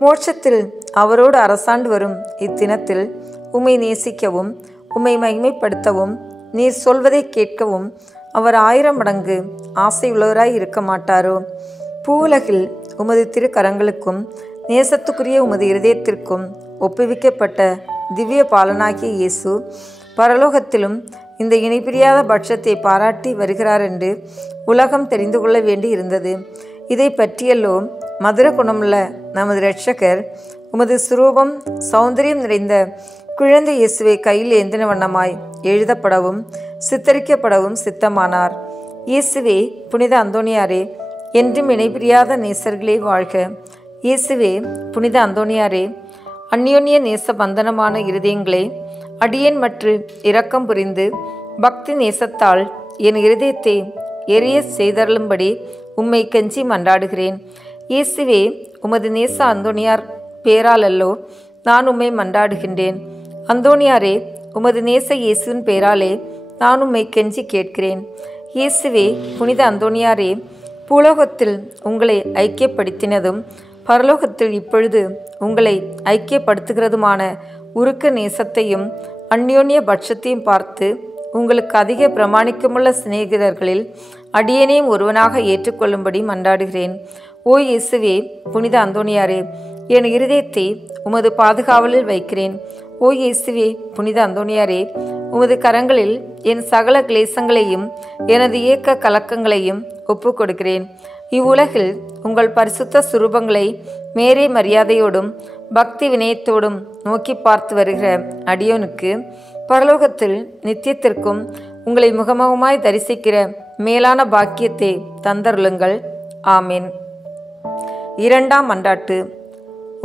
மோட்சத்தில் அவரோடு அரசாண்டு வரும் இத்தினத்தில் உம்மை நேசிக்கவும் உம்மை மகிமைப்படுத்தவும் நீர் சொல்வதை கேட்கவும் அவர் 1000 மடங்கு ஆசையுள்ளவராய் இருக்க மாட்டாரோ? பூவுலகில் உமது திருக்கரங்களுக்கும் நேசத்துக்குரிய உமது இருதயத்திற்கும் ஒப்புவிக்கப்பட்ட திவ்ய பாலனாகிய இயேசு பரலோகத்திலும் இந்த இணைப்பிரியாத பட்சத்தை பாராட்டி வருகிறார் என்று உலகம் தெரிந்து கொள்ள வேண்டி இருந்தது. இதை பற்றியல்லோ மதுர குணமுள்ள நமது இரட்சகர் உமது சுரூபம் சௌந்தரியம் நிறைந்த குழந்தை இயேசுவை கையில் ஏந்தின வண்ணமாய் எழுதப்படவும் சித்தரிக்கப்படவும் சித்தமானார். இயேசுவே புனித அந்தோணியாரே, என்றும் இணைபிரியாத நேசர்களே வாழ்க. இயேசுவே புனித அந்தோணியாரே, அந்யோன்ய நேச பந்தனமான இருதயங்களே, அடியேன் மற்றும் இரக்கம் புரிந்து பக்தி நேசத்தால் என் இருதயத்தை எரிய செய்தருளும்படி உம்மை கெஞ்சி மன்றாடுகிறேன். இயேசுவே, உமது நேச அந்தோணியார் பேரால் அல்லோ நான் உம்மை மன்றாடுகின்றேன். அந்தோணியாரே, உமது நேச இயேசுவின் பேராலே நான் உம்மை கெஞ்சி கேட்கிறேன். இயேசுவே புனித அந்தோணியாரே, பூலோகத்தில் உங்களை ஐக்கியப்படுத்தினதும் பரலோகத்தில் இப்பொழுது உங்களை ஐக்கியப்படுத்துகிறதுமான உருக்க நேசத்தையும் அந்யோன்ய பட்சத்தையும் பார்த்து உங்களுக்கு அதிக பிரமாணிக்கமுள்ள சிநேகிதர்களில் அடியேனையும் ஒருவனாக ஏற்றுக்கொள்ளும்படி மன்றாடுகிறேன். ஓ இயேசுவே புனித அந்தோணியாரே, என் இருதயத்தை உமது பாதுகாவலில் வைக்கிறேன். ஓ இயேசுவே புனித அந்தோணியாரே, உமது கரங்களில் என் சகல கிளேசங்களையும் எனது ஏக்க கலக்கங்களையும் ஒப்புக் கொடுக்கிறேன். இவ்வுலகில் உங்கள் பரிசுத்த சுரூபங்களை மேரே மரியாதையோடும் பக்தி வினயத்தோடும் நோக்கி பார்த்து வருகிற அடியோனுக்கு பரலோகத்தில் நித்தியத்திற்கும் உங்களை முகமுகமாய் தரிசிக்கிற மேலான பாக்கியத்தை தந்தருளுங்கள். ஆமீன். 2ஆம் மன்றாட்டு.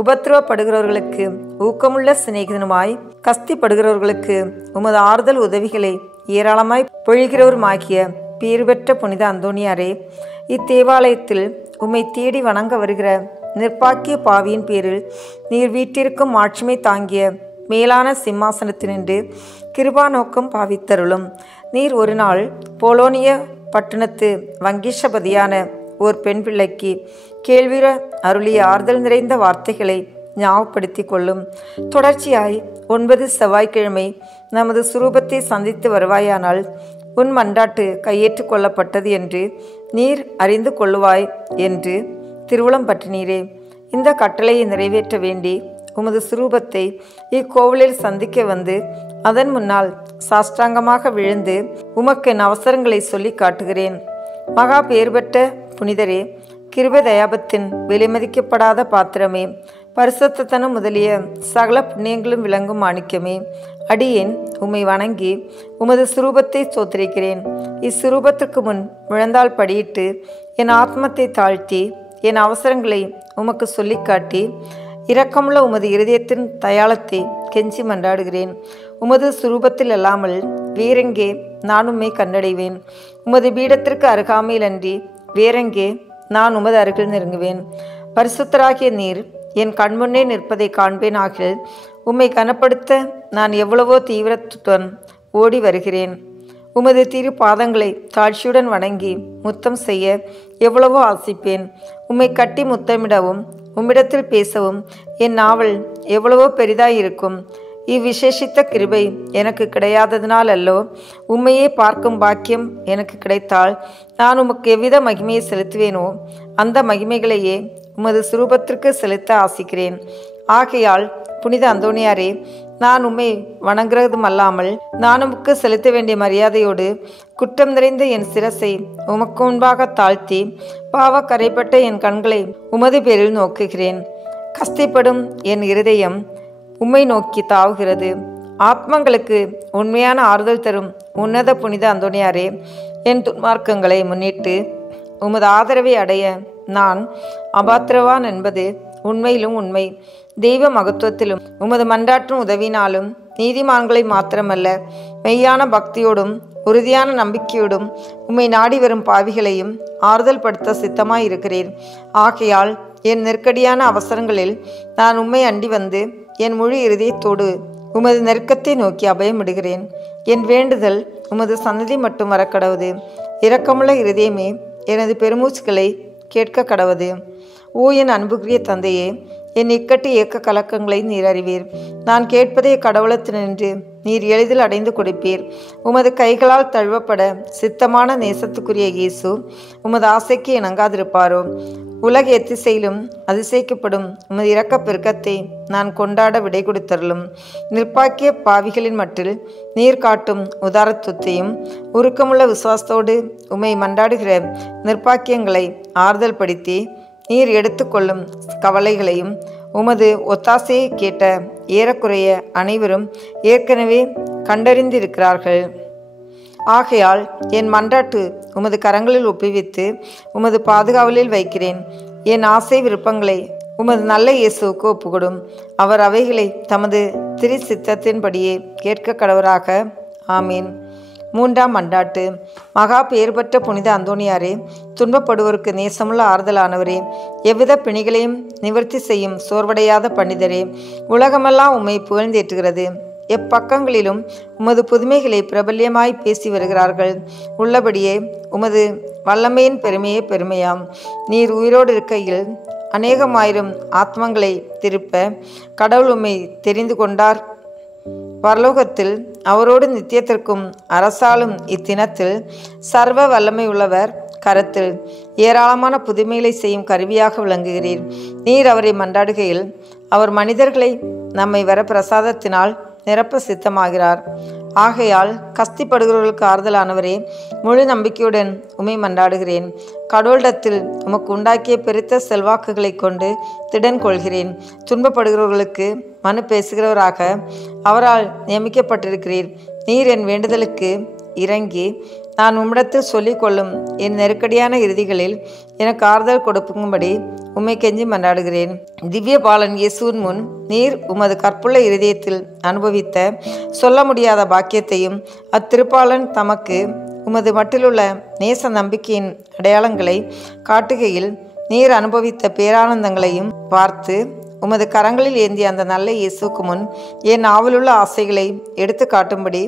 உபத்திரவப்படுகிறவர்களுக்கு ஊக்கமுள்ள சிநேகிதனுமாய் கஸ்திப்படுகிறவர்களுக்கு உமது ஆறுதல் உதவிகளை ஏராளமாய் பொழிகிறவருமாகிய பேறு பெற்ற புனித அந்தோணியாரே, இத்தேவாலயத்தில் உம்மை தேடி வணங்க வருகிற நிர்பாக்கிய பாவியின் பேரில் நீர் வீட்டிற்கும் மாட்சிமை தாங்கிய மேலான சிம்மாசனத்தினின்று கிருபா நோக்கம் பாவித்தருளும். நீர் ஒரு நாள் போலோனிய பட்டணத்து வங்கீஷபதியான ஓர் பெண் பிள்ளைக்கு கேள்விர அருளிய ஆறுதல் நிறைந்த வார்த்தைகளை ஞாபகப்படுத்தி கொள்ளும். தொடர்ச்சியாய் 9 செவ்வாய்க்கிழமை நமது சுரூபத்தை சந்தித்து வருவாயானால் உன் மன்றாட்டு கையேற்று கொள்ளப்பட்டது என்று நீர் அறிந்து கொள்ளுவாய் என்று திருவுளம் பற்றினீரே. இந்த கட்டளையை நிறைவேற்ற வேண்டி உமது சுரூபத்தை இக்கோவிலில் சந்திக்க வந்து அதன் முன்னால் சாஷ்டாங்கமாக விழுந்து உமக்கு என் அவசரங்களை சொல்லி காட்டுகிறேன். மகா பேர் பெற்ற புனிதரே, கிருபை தயாபத்தின் விலைமதிக்கப்படாத பாத்திரமே, பரிசுத்தத்தனம் முதலிய சகல புண்ணியங்களும் விளங்கும் மாணிக்கமே, அடியேன் உம்மை வணங்கி உமது சுரூபத்தை சோத்திரிக்கிறேன். இச்சுரூபத்திற்கு முன் முழந்தால் படியிட்டு என் ஆத்மத்தை தாழ்த்தி என் அவசரங்களை உமக்கு சொல்லி காட்டி இரக்கமுள்ள உமது இருதயத்தின் தயாளத்தை கெஞ்சி மன்றாடுகிறேன். உமது சுரூபத்தில் அல்லாமல் வேறெங்கே நான் உம்மை கண்டடைவேன்? உமது பீடத்திற்கு அருகாமையில் அன்றி வேறெங்கே நான் உமது அருகில் நெருங்குவேன்? பரிசுத்தராகிய நீர் என் கண்முன்னே நிற்பதை காண்பேன் ஆகில் உம்மை கனப்படுத்த நான் எவ்வளவோ தீவிரத்துடன் ஓடி வருகிறேன். உமது திரு பாதங்களை தாழ்ச்சியுடன் வணங்கி முத்தம் செய்ய எவ்வளவோ ஆசிப்பேன். உம்மை கட்டி முத்தமிடவும் உம்மிடத்தில் பேசவும் என் நாவல் எவ்வளவோ பெரிதாயிருக்கும். இவ்விசேஷித்த கிருபை எனக்கு கிடையாததினால் அல்லோ, உம்மையே பார்க்கும் பாக்கியம் எனக்கு கிடைத்தால் நான் உமக்கு எவ்வித மகிமையை செலுத்துவேனோ அந்த மகிமைகளையே உமது சுரூபத்திற்கு செலுத்த ஆசிக்கிறேன். ஆகையால் புனித அந்தோணியாரே, நான் உம்மை வணங்குறதும் அல்லாமல் நான் உமக்கு செலுத்த வேண்டிய மரியாதையோடு குற்றம் நிறைந்த என் சிரசை உமக்கு முன்பாக தாழ்த்தி பாவ கரைப்பட்ட என் கண்களை உமது பேரில் நோக்குகிறேன். கஷ்டப்படும் என் இருதயம் உம்மை நோக்கி தாவுகிறது. ஆத்மங்களுக்கு உண்மையான ஆறுதல் தரும் உன்னத புனித அந்தோணியாரே, என் துன்மார்க்கங்களை முன்னிட்டு உமது ஆதரவை அடைய நான் அபாத்திரவான் என்பது உண்மையிலும் உண்மை. தெய்வ மகத்துவத்திலும் உமது மன்றாற்றும் உதவினாலும் நீதிமான்களை மாத்திரமல்ல, மெய்யான பக்தியோடும் உறுதியான நம்பிக்கையோடும் உம்மை நாடி வரும் பாவிகளையும் ஆறுதல் படுத்த சித்தமாய் இருக்கிறேன். ஆகையால் என் நெருக்கடியான அவசரங்களில் நான் உம்மை அண்டி வந்து என் முழு இருதயத்தோடு உமது நெருக்கத்தை நோக்கி அபயமிடுகிறேன். என் வேண்டுதல் உமது சன்னதி மட்டும் வரக்கடவுது. இரக்கமுள்ள இருதயமே, எனது பெருமூச்சுக்களை கேட்க கடவுது. ஓ என் அன்புக்குரிய தந்தையே, என் இக்கட்டு ஏக்க கலக்கங்களை நீர் அறிவீர். நான் கேட்பதே கடவுளத்தினின்று நீர் எளிதில் அடைந்து கொடுப்பீர். உமது கைகளால் தழுவப்பட சித்தமான நேசத்துக்குரிய இயேசு உமது ஆசைக்கு இணங்காதிருப்பாரோ? உலக எத்திசையிலும் அதிசயிக்கப்படும் உமது இரக்க பெருக்கத்தை நான் கொண்டாட விடை கொடுத்தருளும். நிர்பாக்கிய பாவிகளின் மட்டில் நீர் காட்டும் உதாரத்துவத்தையும் உருக்கமுள்ள விசுவாசத்தோடு உம்மை மன்றாடுகிற நிர்பாக்கியங்களை ஆறுதல் படுத்தி நீர் எடுத்துக்கொள்ளும் கவலைகளையும் உமது ஒத்தாசையை கேட்ட ஏறக்குறைய அனைவரும் ஏற்கனவே கண்டறிந்திருக்கிறார்கள். ஆகையால் என் மன்றாட்டு உமது கரங்களில் ஒப்புவித்து உமது பாதுகாவலில் வைக்கிறேன். என் ஆசை விருப்பங்களை உமது நல்ல இயேசுவுக்கு ஒப்புக்கொடும். அவர் அவைகளை தமது திரு சித்தத்தின்படியே கேட்க கடவராக. ஆமீன். 3ஆம் மன்றாட்டு. மகா பேர் பெற்ற புனித அந்தோணியாரே, துன்பப்படுவோருக்கு நேசமுள்ள ஆறுதலானவரே, எவ்வித பிணிகளையும் நிவர்த்தி செய்யும் சோர்வடையாத பண்டிதரே, உலகமெல்லாம் உம்மை புகழ்ந்தேற்றுகிறது. எப்பக்கங்களிலும் உமது புதுமைகளை பிரபல்யமாய் பேசி வருகிறார்கள். உள்ளபடியே உமது வல்லமையின் பெருமையே பெருமையாம். நீர் உயிரோடு இருக்கையில் அநேகமாயிரம் ஆத்மங்களை திருப்ப கடவுள் உம்மை தெரிந்து கொண்டார். பரலோகத்தில் அவரோடு நித்தியத்திற்கும் அரசாலும் இத்தினத்தில் சர்வ வல்லமை உள்ளவர் கரத்தில் ஏராளமான புதுமைகளை செய்யும் கருவியாக விளங்குகிறீர். நீர் அவரை மன்றாடுகையில் அவர் மனிதர்களை நம்மை வர பிரசாதத்தினால் நிரப்ப சித்தமாகிறார். ஆகையால் கஸ்திப்படுகிறவர்களுக்கு ஆறுதலானவரே, முழு நம்பிக்கையுடன் உம்மை மன்றாடுகிறேன். கடவுளிடத்தில் உமக்கு உண்டாக்கிய பெருத்த செல்வாக்குகளை கொண்டு திடன் கொள்கிறேன். துன்பப்படுகிறவர்களுக்கு மனு பேசுகிறவராக அவரால் நியமிக்கப்பட்டிருக்கிறீர். நீர் என் வேண்டுதலுக்கு இறங்கி நான் உம்மிடத்தில் சொல்லிக் கொள்ளும் என் நெருக்கடியான இறுதிகளில் எனக்கு ஆறுதல் கொடுக்கும்படி உம்மை கெஞ்சி மன்றாடுகிறேன். திவ்ய பாலன் இயேசுவின் முன் நீர் உமது கற்புள்ள இருதயத்தில் அனுபவித்த சொல்ல முடியாத பாக்கியத்தையும் அத்திருப்பாளன் தமக்கு உமது மட்டிலுள்ள நேச நம்பிக்கையின் அடையாளங்களை காட்டுகையில் நீர் அனுபவித்த பேரானந்தங்களையும் பார்த்து உமது கரங்களில் ஏந்திய அந்த நல்ல இயேசுக்கு முன் என் ஆவலுள்ள ஆசைகளை எடுத்து காட்டும்படி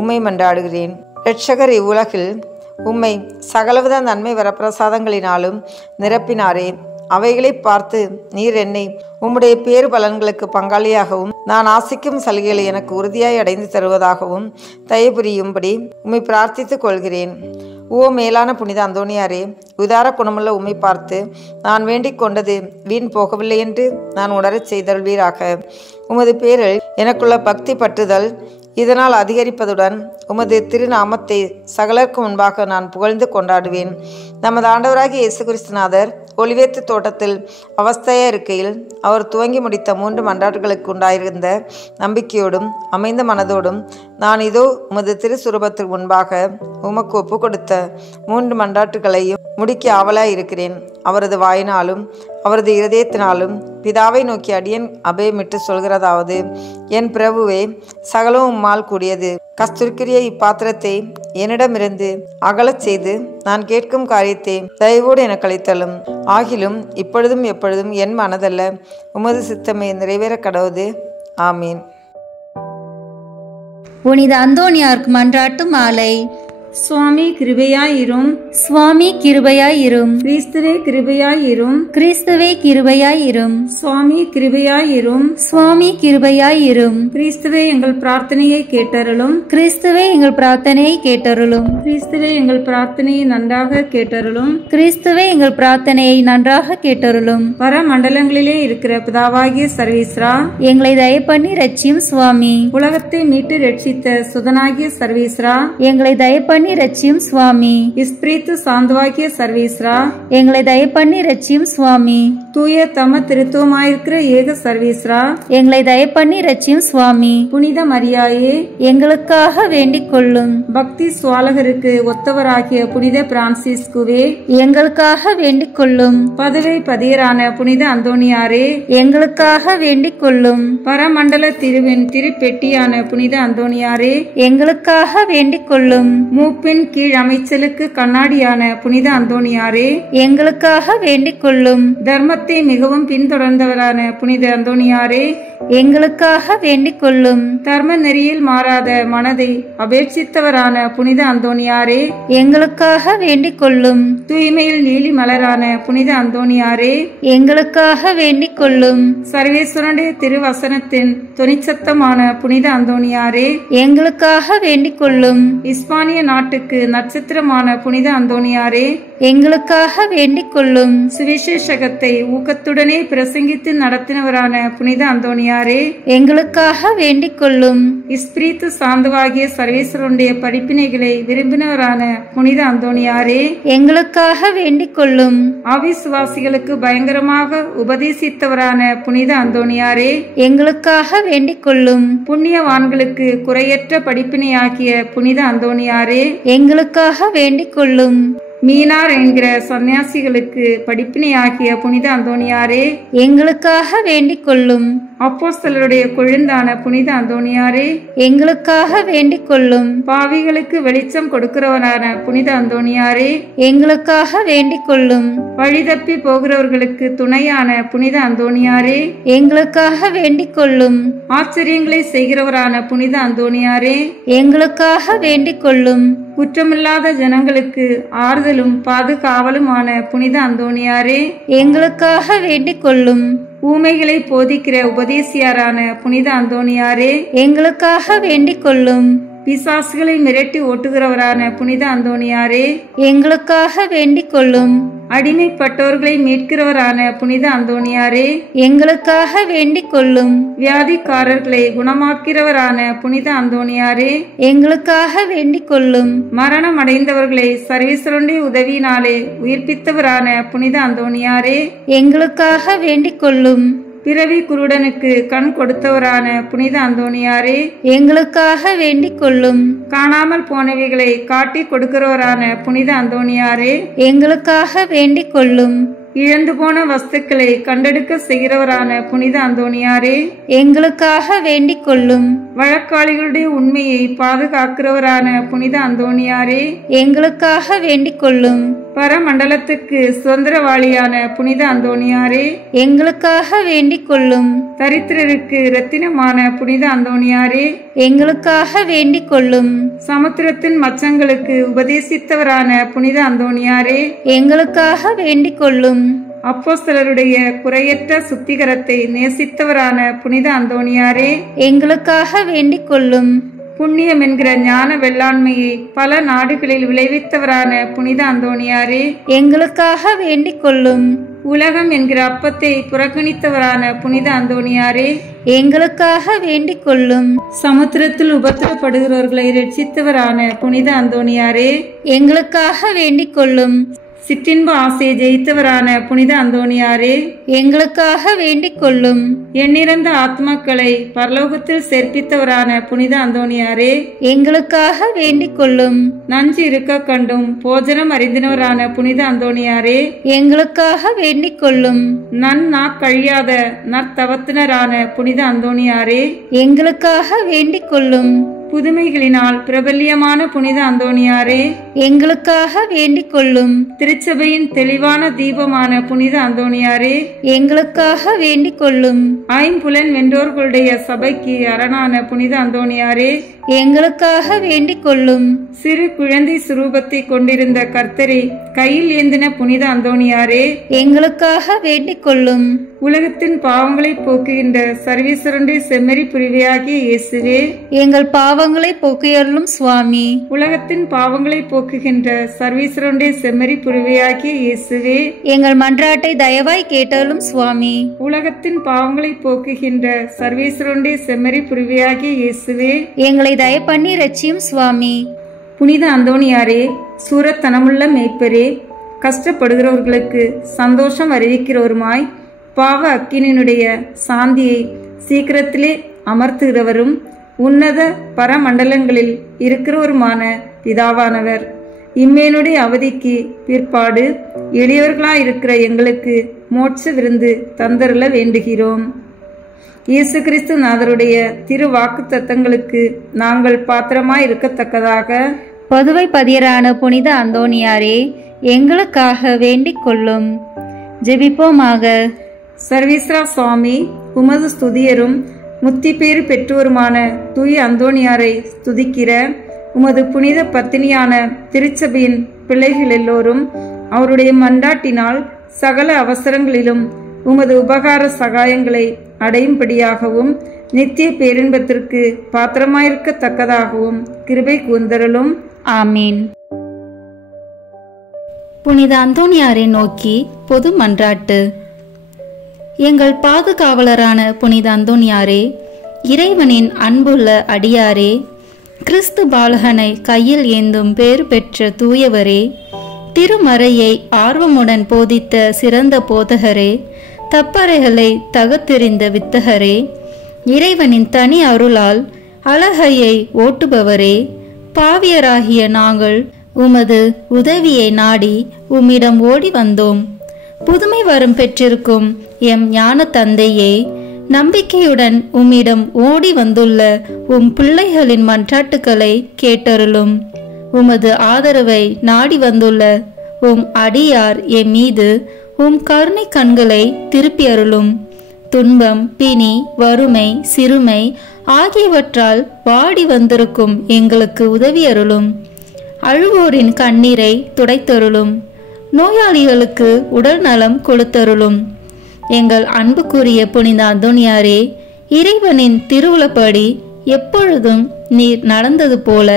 உம்மை மன்றாடுகிறேன். இரட்சகர் இவ்வுலகில் உம்மை சகலவித நன்மை வரப்பிரசாதங்களினாலும் நிரப்பினாரே. அவைகளை பார்த்து நீர் என்னை உம்முடைய பேறு பலன்களுக்கு பங்காளியாகவும் நான் ஆசிக்கும் சலுகைகளை எனக்கு உறுதியாய் அடைந்து தருவதாகவும் தயபுரியும்படி உம்மை பிரார்த்தித்துக் கொள்கிறேன். ஓ மேலான புனித அந்தோணியாரே, உதார குணமுள்ள உம்மை பார்த்து நான் வேண்டிக் கொண்டது வீண் போகவில்லை என்று நான் உணரச் செய்தருள்வீராக. உமது பேரில் எனக்குள்ள பக்தி பற்றுதல் இதனால் அதிகரிப்பதுடன் உமது திருநாமத்தை சகலருக்கு முன்பாக நான் புகழ்ந்து கொண்டாடுவேன். நமது ஆண்டவராகிய இயேசு கிறிஸ்துநாதர் ஒலிவேத்து தோட்டத்தில் அவஸ்தையாக இருக்கையில் அவர் துவங்கி முடித்த 3 மன்றாட்டுகளுக்கு உண்டாயிருந்த நம்பிக்கையோடும் அமைந்த மனதோடும் நான் இதோ உமது திருசுரூபத்திற்கு முன்பாக உமக்கு ஒப்பு கொடுத்த 3 மன்றாட்டுகளையும் முடிக்க ஆவலாய் இருக்கிறேன். அவரது வாயினாலும் அவரது இருதயத்தினாலும் பிதாவை நோக்கி அடியேன் அபயமிட்டு சொல்கிறதாவது: என் பிரபுவே, சகலம் உம்மால் கூடியது. கஸ்தூரிக்குரிய இப்பாத்திரத்தை என்னிடமிருந்து அகலச் செய்து நான் கேட்கும் காரியத்தை தயவோடு எனக்கு அளித்தலும். ஆகிலும் இப்பொழுதும் எப்பொழுதும் என் மனதல்ல, உமது சித்தமே நிறைவேற கடவுது. ஆமீன். புனித அந்தோணியாருக்கு மன்றாட்டு மாலை. சுவாமி கிருபையாயிரும், சுவாமி கிருபையாயிரும், கிறிஸ்துவே கிருபையாயிரும், கிறிஸ்துவே கிருபையாயிரும், சுவாமி கிருபையாயிரும், சுவாமி கிருபையாயிரும், கிறிஸ்துவே எங்கள் பிரார்த்தனையை கேட்டருளும், கிறிஸ்துவே எங்கள் பிரார்த்தனையை கேட்டருளும், கிறிஸ்துவே எங்கள் பிரார்த்தனையை நன்றாக கேட்டருளும், கிறிஸ்துவே எங்கள் பிரார்த்தனையை நன்றாக கேட்டருளும். பரமண்டலங்களிலே இருக்கிற பிதாவாகிய சர்வேஸ்வரா, எங்களை தயை பண்ணி ரட்சியும் சுவாமி. உலகத்தை மீட்டு ரட்சித்த சுதனாகிய சர்வேஸ்வரா, எங்களை தயை பண்ணி ரட்சியும் சுவாமி. இஸ்பிரித்து சாந்தவாகிய சர்வேஸ்வரா, எங்களை தயை பண்ணி ரட்சியும் சுவாமி. தூய தம திருத்துவமாயிருக்கிற ஏக சர்வேஸ்வரா, எங்களை தயை பண்ணி ரட்சியும் சுவாமி. புனித மரியாயே, எங்களுக்காக வேண்டிக் கொள்ளும். பக்தி சுவாலகருக்கு ஒத்தவராகிய புனித பிரான்சிஸ்குவே, எங்களுக்காக வேண்டிக் கொள்ளும். பதுவை பதியரான புனித அந்தோணியாரே, எங்களுக்காக வேண்டிக் கொள்ளும். பரமண்டல திருவின் திருப்பெட்டியான புனித அந்தோணியாரே, எங்களுக்காக வேண்டிக் கொள்ளும். மூப்பின் கீழ் அமைச்சலுக்கு கண்ணாடியான புனித அந்தோணியாரே, எங்களுக்காக வேண்டிக் கொள்ளும். தர்மத்தை மிகவும் பின்தொடர்ந்தவரான புனித அந்தோணியாரே, எங்களுக்காக வேண்டிக் கொள்ளும். தர்ம நெறியில் மாறாத மனதை அபேட்சித்தவரான புனித அந்தோணியாரே, எங்களுக்காக வேண்டிக் கொள்ளும். தூய்மையில் நீலி மலரான புனித அந்தோணியாரே, எங்களுக்காக வேண்டிக் கொள்ளும். சர்வேஸ்வரனுடைய திருவசனத்தின் தொனிச்சத்தமான புனித அந்தோணியாரே, எங்களுக்காக வேண்டிக் கொள்ளும். இஸ்பானிய நாட்டுக்கு நட்சத்திரமான புனித அந்தோணியாரே, எங்களுக்காக வேண்டிக் கொள்ளும். சுவிசேஷகத்தை ஊக்கத்துடனே பிரசங்கித்து நடத்தினவரான புனித அந்தோணியாரே, எங்களுக்காக வேண்டிக் கொள்ளும். இஸ்பிரித்து சாந்தவாகிய சர்வேஸ்வரனுடைய படிப்பினைகளை விரும்பினவரான புனித அந்தோணியாரே, எங்களுக்காக வேண்டிக் கொள்ளும். அவிசுவாசிகளுக்கு பயங்கரமாக உபதேசித்தவரான புனித அந்தோணியாரே, எங்களுக்காக வேண்டிக் கொள்ளும். புண்ணியவான்களுக்கு குறையற்ற படிப்பினையாகிய புனித அந்தோணியாரே, எங்களுக்காக வேண்டிக் கொள்ளும். மீனார் என்கிற சன்னியாசிகளுக்கு படிப்பினையாகிய புனித அந்தோணியாரே, எங்களுக்காக வேண்டிக் கொள்ளும். அப்போஸ்தலருடைய கொழுந்தான புனித அந்தோணியாரே, எங்களுக்காக வேண்டிக் கொள்ளும். பாவிகளுக்கு வெளிச்சம் கொடுக்கிறவரான புனித அந்தோணியாரே, எங்களுக்காக வேண்டிக் கொள்ளும். வழிதப்பி போகிறவர்களுக்கு துணையான புனித அந்தோணியாரே, எங்களுக்காக வேண்டிக் கொள்ளும். ஆச்சரியங்களை செய்கிறவரான புனித அந்தோணியாரே, எங்களுக்காக வேண்டிக் கொள்ளும். குற்றமில்லாத ஜனங்களுக்கு ஆறுதலும் பாதுகாவலுமான புனித அந்தோணியாரே, எங்களுக்காக வேண்டிக் கொள்ளும். ஊமைகளை போதிக்கிற உபதேசியாரான புனித அந்தோணியாரே, எங்களுக்காக வேண்டிக் கொள்ளும். பிசாசுகளை மிரட்டி ஓட்டுகிறவரான புனித அந்தோணியாரே, எங்களுக்காக வேண்டிக் கொள்ளும். அடிமைப்பட்டவர்களை மீட்கிறவரான புனித அந்தோணியாரே, எங்களுக்காக வேண்டிக் கொள்ளும். வியாதிக்காரர்களை குணமாக்கிறவரான புனித அந்தோணியாரே, எங்களுக்காக வேண்டிக் கொள்ளும். மரணம் அடைந்தவர்களை சர்வேஸ்வரனுடைய உதவியினாலே உயிர்ப்பித்தவரான புனித அந்தோணியாரே, எங்களுக்காக வேண்டிக் கொள்ளும். பிறவி குருடனுக்கு கண் கொடுத்தவரான புனித அந்தோணியாரே, எங்களுக்காக வேண்டிக் கொள்ளும். காணாமல் போனவைகளை காட்டி கொடுக்கிறவரான புனித அந்தோணியாரே, எங்களுக்காக வேண்டிக் கொள்ளும். இழந்து போன வஸ்துக்களை கண்டெடுக்க செய்கிறவரான புனித அந்தோணியாரே, எங்களுக்காக வேண்டிக் கொள்ளும். வழக்காளிகளுடைய உண்மையை பாதுகாக்கிறவரான புனித அந்தோணியாரே, எங்களுக்காக வேண்டிக் கொள்ளும். பரமண்டலத்துக்கு சுதந்திரவாளியான புனித அந்தோணியாரே, எங்களுக்காக வேண்டிக் கொள்ளும். தரித்திரருக்கு இரத்தினமான புனித அந்தோணியாரே, எங்களுக்காக வேண்டிக் கொள்ளும். சமுத்திரத்தின் மச்சங்களுக்கு உபதேசித்தவரான புனித அந்தோணியாரே, எங்களுக்காக வேண்டிக் கொள்ளும். அப்போஸ்தலருடைய குறையற்ற சுத்திகரத்தை நேசித்தவரான புனித அந்தோணியாரே, எங்களுக்காக வேண்டிக் கொள்ளும். புண்ணியம் என்கிற ஞான வெள்ளாண்மையை பல நாடுகளில் விளைவித்தவரான புனித அந்தோணியாரே, எங்களுக்காக வேண்டிக் கொள்ளும். உலகம் என்கிற அப்பத்தை புறக்கணித்தவரான புனித அந்தோணியாரே, எங்களுக்காக வேண்டிக் கொள்ளும். சமுத்திரத்தில் உபத்திரப்படுகிறவர்களை ரட்சித்தவரான புனித அந்தோணியாரே, எங்களுக்காக வேண்டிக் கொள்ளும். சிற்றின்ப ஆசையை ஜெயித்தவரான புனித அந்தோணியாரே, எங்களுக்காக வேண்டிக் கொள்ளும். எண்ணிறந்த ஆத்மாக்களை பரலோகத்தில் சேர்ப்பித்தவரான புனித அந்தோணியாரே, எங்களுக்காக வேண்டிக் கொள்ளும். நஞ்சு இருக்க கண்டும் போஜனம் அறிந்தினவரான புனித அந்தோணியாரே, எங்களுக்காக வேண்டிக் கொள்ளும். கழியாத நற்தவத்தினரான புனித அந்தோணியாரே, எங்களுக்காக வேண்டிக் கொள்ளும். புதுமைகளினால் பிரபல்யமான புனித அந்தோணியாரே, எங்களுக்காக வேண்டிக் கொள்ளும். திருச்சபையின் தெளிவான தீபமான புனித அந்தோணியாரே, எங்களுக்காக வேண்டிக் கொள்ளும். ஐம்புலன் வென்றோர்களுடைய சபைக்கு அரணான புனித அந்தோணியாரே, எங்களுக்காக வேண்டிக் கொள்ளும். சிறு குழந்தை சுரூபத்தை கொண்டிருந்த கர்த்தரை கையில் ஏந்தின புனித அந்தோணியாரே, எங்களுக்காக வேண்டிக் கொள்ளும். உலகத்தின் பாவங்களை போக்குகின்ற சர்வீஸ்வரனுடைய செம்மறி புரிவையாகிய இயேசுவே, எங்கள் பாவங்களை போக்கியருளும் சுவாமி. உலகத்தின் பாவங்களை போக்குகின்ற சர்வீஸ்வரனுடைய செம்மறி புரிவையாகிய இயேசுவே, எங்கள் மன்றாட்டை தயவாய் கேட்டருளும் சுவாமி. உலகத்தின் பாவங்களை போக்குகின்ற சர்வீஸ்வரனுடைய செம்மறி புரிவையாகிய இயேசுவே, எங்களை தயப்பண்ணி ரட்சியும் சுவாமி. புனித அந்தோணியாரே, சூரத்தனமுள்ள மேய்ப்பரே, கஷ்டப்படுகிறவர்களுக்கு சந்தோஷம் அறிவிக்கிறவருமாய் பாவ அக்கினியினுடைய சாந்தியை சீக்கிரத்திலே அமர்த்துகிறவரும் உன்னத பரமண்டலங்களில் இருக்கிறவருமான பிதாவானவர், இம்மேனுடைய அவதிக்கு பிற்பாடு எளியவர்களாயிருக்கிற எங்களுக்கு மோட்ச விருந்து தந்தருள வேண்டுகிறோம். இயேசு கிறிஸ்து நாதருடைய திரு வாக்கு தத்தங்களுக்கு நாங்கள் பாத்திரமாய் இருக்கத்தக்கதாக பதுவை பதியரான புனித அந்தோணியாரே, எங்களுக்காக வேண்டிக் கொள்ளும். ஜெபிப்போமாக. சர்வீஸ்வரா சுவாமி, உமது ஸ்துதியரும் முத்தி பேறு பெற்றோருமான தூய அந்தோணியாரை ஸ்துதிக்கிற உமது புனித பத்தினியான திருச்சபையின் பிள்ளைகள் எல்லோரும் அவருடைய மன்றாட்டினால் சகல அவசரங்களிலும் உமது உபகார சகாயங்களை அடையும்படியாகவும் நித்திய பேரின்பத்திற்கு பாத்திரமாயிருக்கத்தக்கதாகவும் கிருபை கூர்ந்தருளும். ஆமீன். புனித அந்தோணியாரை நோக்கி பொது மன்றாட்டு. எங்கள் பாதுகாவலரான புனித அந்தோணியாரே, இறைவனின் அன்புள்ள அடியாரே, கிறிஸ்து பாலகனை கையில் ஏந்தும் பேறு பெற்ற தூயவரே, திருமறையை ஆர்வமுடன் போதித்த சிறந்த போதகரே, தப்பறைகளை தகத்தெறிந்த வித்தகரே, இறைவனின் தனி அருளால் அழகையை ஓட்டுபவரே, பாவியராகிய நாங்கள் உமது உதவியை நாடி உம்மிடம் ஓடி வந்தோம். புதுமை வரம் பெற்றிருக்கும் எம் ஞான தந்தையே, நம்பிக்கையுடன் உம்மிடம் ஓடி வந்துள்ள உம் பிள்ளைகளின் மன்றாட்டுக்களை கேட்டருளும். உமது ஆதரவை நாடி வந்துள்ள உம் அடியார் எம் மீது உம் கருணை கண்களை திருப்பி அருளும். துன்பம், பிணி, வறுமை, சிறுமை ஆகியவற்றால் வாடி வந்திருக்கும் எங்களுக்கு உதவி அருளும். அழுவோரின் கண்ணீரை துடைத்தருளும். நோயாளிகளுக்கு உடல் நலம் கொடுத்தருளும். எங்கள் அன்புக்குரிய புனித அந்தோணியாரே, இறைவனின் திருவுளப்படி எப்பொழுதும் நீர் நடந்தது போல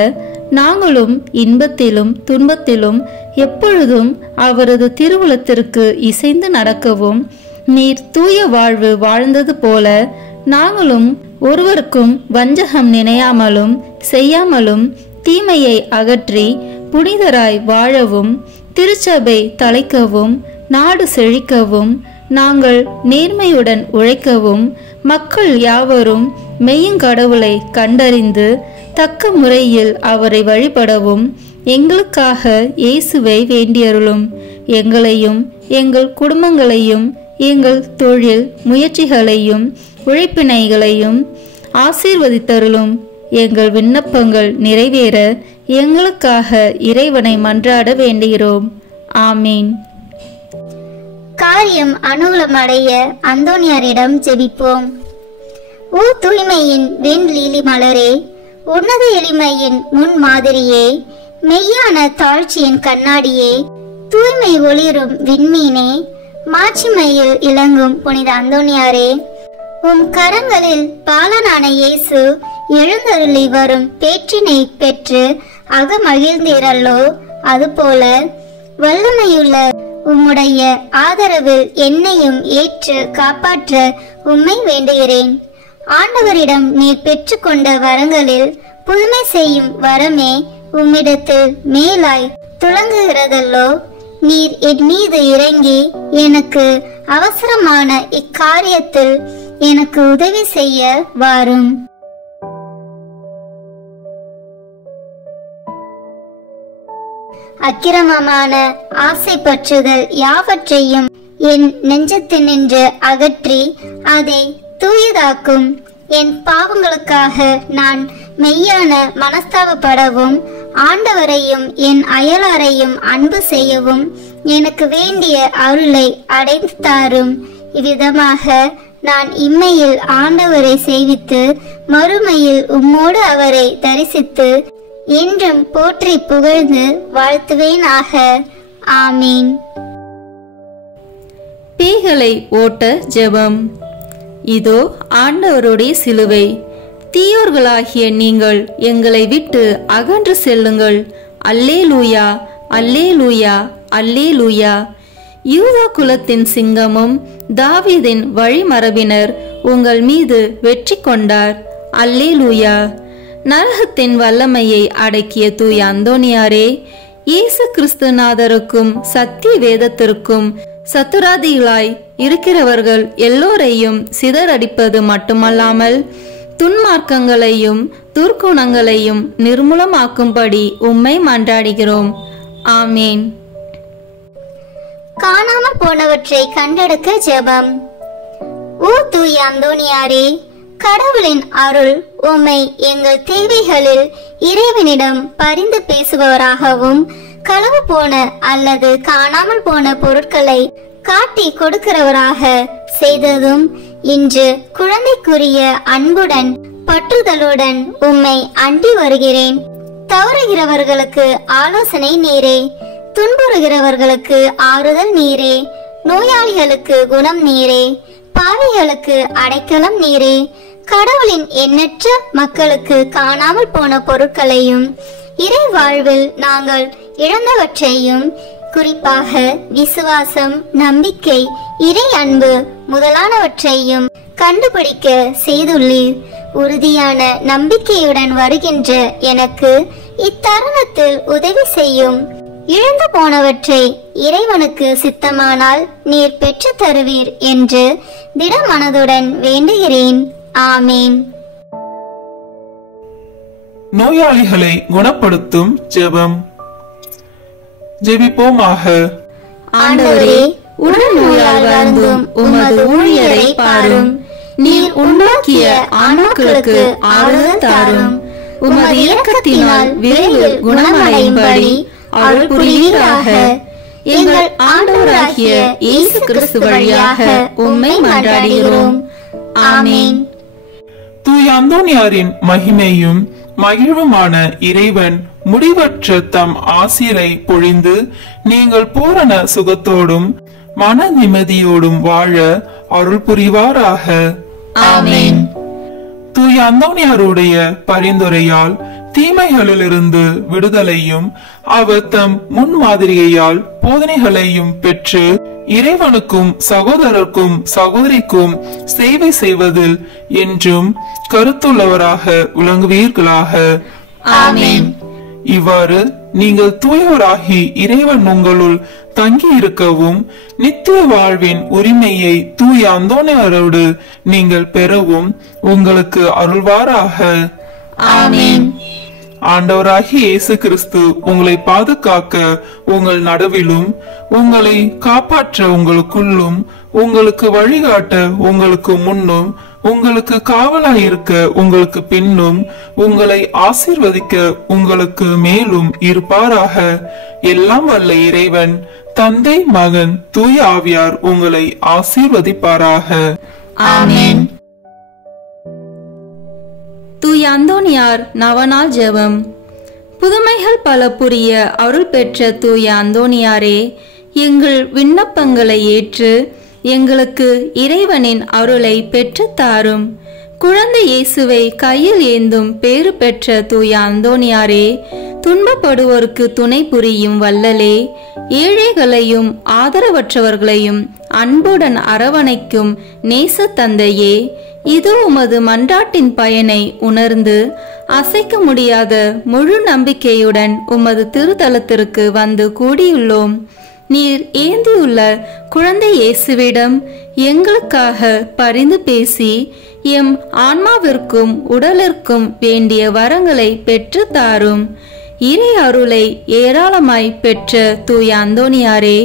நாங்களும் இன்பத்திலும் துன்பத்திலும் எப்பொழுதும் அவரது திருவுளத்திற்கு இசைந்து நடக்கவும், நீர் தூய வாழ்வு வாழ்ந்தது போல நாங்களும் ஒருவருக்கும் வஞ்சகம் நினையாமலும் செய்யாமலும் தீமையை அகற்றி புனிதராய் வாழவும், திருச்சபை தலைக்கவும், நாடு செழிக்கவும், நாங்கள் நேர்மையுடன் உழைக்கவும், மக்கள் யாவரும் மெய்யுங்கடவுளை கண்டறிந்து தக்க முறையில் அவரை வழிபடவும் எங்களுக்காக இயேசுவை வேண்டியருளும். எங்களையும் எங்கள் குடும்பங்களையும் எங்கள் தொழில் முயற்சிகளையும் உழைப்பினைகளையும் ஆசீர்வதித்தருளும். எங்கள் விண்ணப்பங்கள் நிறைவேற எங்களுக்காக இறைவனை மன்றாட வேண்டுகிறோம். ஆமேன். காரியம் அனுகூலமடைய அந்தோனியாரிடம் ஜெபிப்போம். ஓ தூய்மையின் வெண்லீலி மலரே, உன்னத எளிமையின் முன் மாதிரியே, மெய்யான தாழ்ச்சியின் கண்ணாடியே, தூய்மை ஒளிரும் விண்மீனே, மாட்சிமையில் இளங்கும் புனித அந்தோனியாரே, உம் கரங்களில் பாலனான இயேசு எழுந்தருளி வரும் பேற்றினை பெற்று அகமகிழ்ந்தீரல்லோ, அதுபோல வல்லமையுள்ள உம்முடைய ஆதரவில் என்னையும் ஏற்று காப்பாற்ற உம்மை வேண்டுகிறேன். ஆண்டவரிடம் நீர் பெற்றுக்கொண்ட வரங்களில் புதுமை செய்யும் வரமே உம்மிடத்தில் மேலாய் துளங்குகிறதல்லோ, நீர் என் மீது இறங்கி எனக்கு அவசரமான இக்காரியத்தில் எனக்கு உதவி செய்ய வாரும். அக்கிரமமான ஆசை பற்றுதல் யாவற்றையும் என் நெஞ்சத்தினின்று அகற்றி அதை தூயதாக்கும். என் பாவங்களுக்காக நான் மெய்யான மனஸ்தாபப்படவும் ஆண்டவரையும் என் அயலாரையும் அன்பு செய்யவும் எனக்கு வேண்டிய அருளை அடைந்து தாரும். இவ்விதமாக நான் இம்மையில் ஆண்டவரை சேவித்து மறுமையில் உம்மோடு அவரை தரிசித்து என்றும் போற்றி புகழ்ந்து வாழ்த்துவேனாக. ஆமீன். பேய்களை ஓட்ட ஜெபம். இதோ ஆண்டவருடைய சிலுவை. தீயோர்களாகிய நீங்கள் எங்களை விட்டு அகன்று செல்லுங்கள். அல்லேலூயா, அல்லேலூயா, அல்லேலூயா. யூதா குலத்தின் சிங்கமும் தாவீதின் வழிமரபினர் உங்கள் மீது வெற்றி கொண்டார். அல்லேலூயா. நரகத்தின் வல்லமையை அடக்கிய தூய அந்தோனியாரே, இயேசு கிறிஸ்துநாதருக்கும் சத்திய வேதத்திற்கும் சத்துராதிகளாய் இருக்கிறவர்கள் எல்லோரையும் சிதறடிப்பது மட்டுமல்லாமல் துன்மார்க்கங்களையும் துர்க்குணங்களையும் நிர்மூலமாக்கும்படி உம்மை மன்றாடுகிறோம். ஆமேன். காணாமல் போனவற்றை கண்டெடுக்க ஜெபம். ஓ தூய அந்தோனியாரே, கடவுளின் அருள் உம்மை எங்கள் தேவைகளில் இறைவனிடம் பரிந்து பேசுபவராகவும் களவு போன அல்லது காணாமல் போன பொருட்களை காட்டி கொடுக்கிறவராக செய்ததும் இன்று குழந்தைக்குரிய அன்புடன் பற்றுதலுடன் உம்மை அண்டி வருகிறேன். தவறுகிறவர்களுக்கு ஆலோசனை நீரே, துன்புறுகிறவர்களுக்கு ஆறுதல் நீரே, நோயாளிகளுக்கு குணம் நீரே, பாவிகளுக்கு அடைக்கலம் நீரே. கடவுளின் எண்ணற்ற மக்களுக்கு காணாமல் போன பொருட்களையும் இறை வாழ்வில் நாங்கள் இழந்தவற்றையும், குறிப்பாக விசுவாசம், நம்பிக்கை, இறை அன்பு முதலானவற்றையும் கண்டுபிடிக்க செய்துள்ளீர். உறுதியான நம்பிக்கையுடன் வருகின்ற எனக்கு இத்தருணத்தில் உதவி செய்யும். இழந்து போனவற்றை இறைவனுக்கு சித்தமானால் நீர் பெற்று தருவீர் என்று திடமனதுடன் வேண்டுகிறேன். ஆமேன். நோயாளிகளை குணப்படுத்தும் ஜெபம். ஜெபிப்போமாக. ஆண்டவரே, உடல் நோயால் வருந்தும் உமது ஊழியரை பாரும். நீர் உண்டாக்கிய ஆன்மாக்களுக்கு ஆறுதல் தாரும். உமது இரக்கத்தினால் விரைவில் குணமடையும்படி அருள் புரிவீராக. எங்கள் ஆண்டவராகிய இயேசு கிறிஸ்து வழியாக உம்மை மன்றாடுகிறோம். ஆமேன். தூய அந்தோனியாரின் மகிமையும் மகிழ்வுமான இறைவன் முடிவற்ற தம் ஆசிரை பொழிந்து நீங்கள் பூரண சுகத்தோடும் மன நிம்மதியோடும் வாழ அருள் புரிவாராக. ஆமேன். தூய அந்தோனியாருடைய பரிந்துரையால் தீமைகளிலிருந்து விடுதலையும் அவர் தம் முன்மாதிரியால் போதனைகளையும் பெற்று இறைவனுக்கும் சகோதரருக்கும் சகோதரிக்கும் சேவை செய்வதில் என்றும் கருத்துள்ளவராக விளங்குவீர்களாக. ஆமேன். இவ்வாறு நீங்கள் தூயோராகி இறைவன் உங்களுள் தங்கி இருக்கவும் நித்திய வாழ்வின் உரிமையை தூய அந்தோனியாரோடு நீங்கள் பெறவும் உங்களுக்கு அருள்வாராக. ஆமேன். ஆண்டவராகிய இயேசு கிறிஸ்து உங்களை பாதுகாக்க உங்கள் நடுவிலும் உங்களை காப்பாற்ற உங்களுக்குள்ளும் உங்களுக்கு வழிகாட்ட உங்களுக்கு முன்னும் உங்களுக்கு காவலாயிருக்க உங்களுக்கு பின்னும், உங்களை ஆசீர்வதிக்க உங்களுக்கு மேலும் இருப்பாராக. எல்லாம் வல்ல இறைவன் தந்தை, மகன், தூய ஆவியார் உங்களை ஆசீர்வதிப்பாராக. ஆமென். தூய அந்தோனியார் நவநாள் ஜெபம். புதுமைகள் பல புரிய அருள் பெற்ற தூய அந்தோனியாரே, எங்கள் விண்ணப்பங்களை ஏற்று எங்களுக்கு இறைவனின் அருளை பெற்றுத் தாரும். குழந்தை இயேசுவை கையில் ஏந்தும் பேறு பெற்ற தூய அந்தோனியாரே, துன்பப்படுவோருக்கு துணை புரியும் வள்ளலே, ஏழைகளையும் ஆதரவற்றவர்களையும் அன்புடன் அரவணைக்கும் நேச தந்தையே, இது உமது மன்றாட்டின் பயனை உணர்ந்து அசைக்க முடியாத முழு நம்பிக்கையுடன் உமது திருத்தலத்திற்கு வந்து கூடியுள்ளோம். நீர் ஏந்தியுள்ள குழந்தை இயேசுவிடம் எங்களுக்காக பரிந்து பேசி எம் ஆன்மாவிற்கும் உடலிற்கும் வேண்டிய வரங்களை பெற்று தாரும். இறை அருளை ஏராளமாய் பெற்ற தூய அந்தோனியாரே,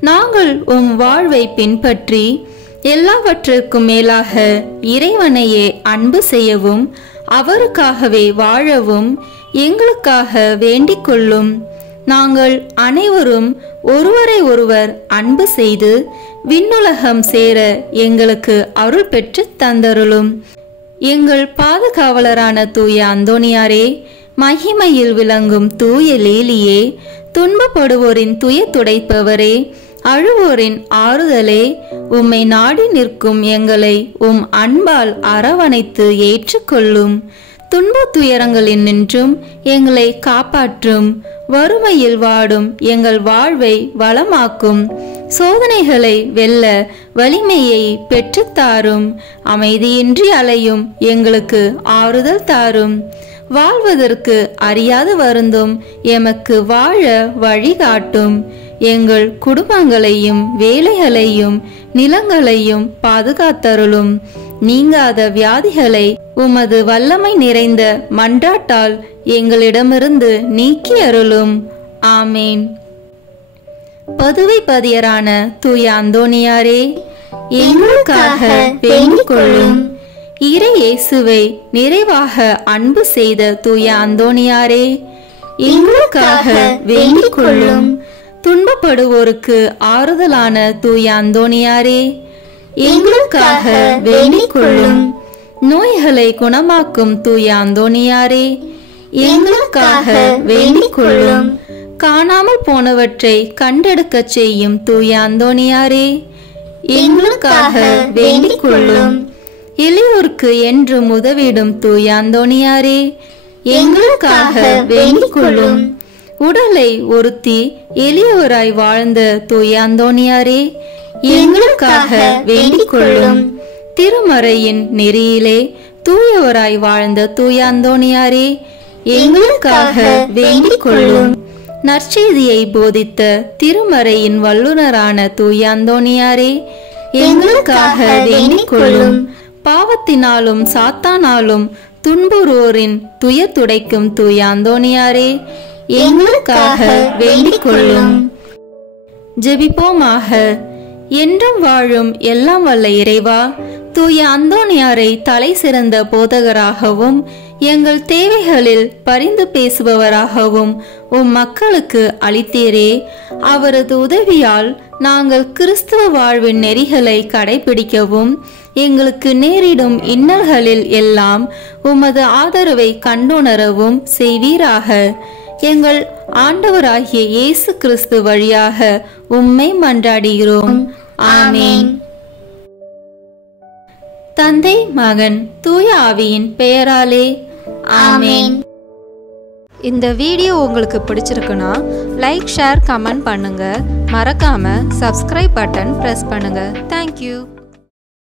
நாங்கள் உம் வாழ்வை பின்பற்றி எல்லாவற்றிற்கும் மேலாக இறைவனையே அன்பு செய்யவும் அவருக்காகவே வாழவும் எங்களுக்காக வேண்டிக் கொள்ளும். நாங்கள் அனைவரும் ஒருவரை ஒருவர் அன்பு செய்து விண்ணுலகம் சேர எங்களுக்கு அருள் பெற்று தந்தருளும். எங்கள் பாதுகாவலரான தூய அந்தோனியாரே, மகிமையில் விளங்கும் தூய லேலியே, துன்பப்படுவோரின் துய துடைப்பவரே, அழுவோரின் ஆறுதலே, உம்மை நாடி நிற்கும் எங்களை உம் அன்பால் அரவணைத்து ஏற்றுக்கொள்ளும். துன்ப துயரங்களில் நின்றும் எங்களை காப்பாற்றும். வறுமையில் வாடும் எங்கள் வாழ்வை வளமாக்கும். சோதனைகளை வெல்ல வலிமையை பெற்றுத்தாரும். அமைதியின்றி அலையும் எங்களுக்கு ஆறுதல் தாரும். வாழ்வதற்கு அறியாது வருந்தும் எமக்கு வாழ வழிகாட்டும். எங்கள் குடும்பங்களையும் வேலைகளையும் நிலங்களையும் பாதுகாத்தருளும். நீங்காத வியாதிகளை உமது வல்லமை நிறைந்த மன்றாட்டால் எங்களிடமிருந்து நீக்கி அருளும். ஆமேன். பதுவை பதியரான தூய அந்தோனியாரே, எங்களுக்காக வேண்டிக் கொள்ளும். இறை இயேசுவை நிறைவாக அன்பு செய்த தூய அந்தோனியாரே, எங்களுக்காக வேண்டிக் கொள்ளும். துன்பப்படுவோருக்கு ஆறுதலான தூய அந்தோனியாரே, எங்களுக்காக வேண்டிக் கொள்ளும். நோய்களை குணமாக்கும் தூய அந்தோனியாரே, எங்களுக்காக வேண்டிக் கொள்ளும். காணாமல் போனவற்றை கண்டெடுக்க செய்யும் தூய அந்தோனியாரே, எங்களுக்காக வேண்டிக் கொள்ளும். எளியோருக்கு என்றும் உதவிடும் தூய அந்தோனியாரே, எங்களுக்காக வேண்டிக் கொள்ளும். உடலை ஒருத்தி எளியவராய் வாழ்ந்த தூய அந்தோனியாரே, எங்களுக்காக வேண்டிக் கொள்ளும். திருமறையின் நெறியிலே தூயவராய் வாழ்ந்த தூய அந்தோனியாரே, எங்களுக்காக வேண்டிக் கொள்ளும். நற்செய்தியை போதித்த திருமறையின் வல்லுனரான தூய அந்தோனியாரே, எங்களுக்காக வேண்டிக் கொள்ளும். பாவத்தினாலும் சாத்தானாலும் துன்புறுவோரின் துயர் துடைக்கும் தூய அந்தோனியாரே, எங்களுக்காக வேண்டிக் கொள்ளும். ஜெபிப்போமாக. என்றும் வாழும் எல்லாம் வல்ல இறைவா, தூய அந்தோனியாரை தலை சிறந்த போதகராகவும் எங்கள் தேவைகளில் பரிந்து பேசுபவராகவும் உம் மக்களுக்கு அளித்தீரே. அவரது உதவியால் நாங்கள் கிறிஸ்துவ வாழ்வின் நெறிகளை கடைபிடிக்கவும் எங்களுக்கு நேரிடும் இன்னல்களில் எல்லாம் உமது ஆதரவை கண்டுணரவும் செய்வீராக. எங்கள் ஆண்டவராகிய இயேசு கிறிஸ்து வழியாக உம்மை மன்றாடுகிறோம். ஆமேன். தந்தை, மகன், தூய ஆவியின் பெயராலே ஆமேன். இந்த வீடியோ உங்களுக்கு பிடிச்சிருக்குன்னா லைக், ஷேர், கமெண்ட் பண்ணுங்க. மறக்காம சப்ஸ்கிரைப் பட்டன் பிரஸ் பண்ணுங்க. தேங்க்யூ.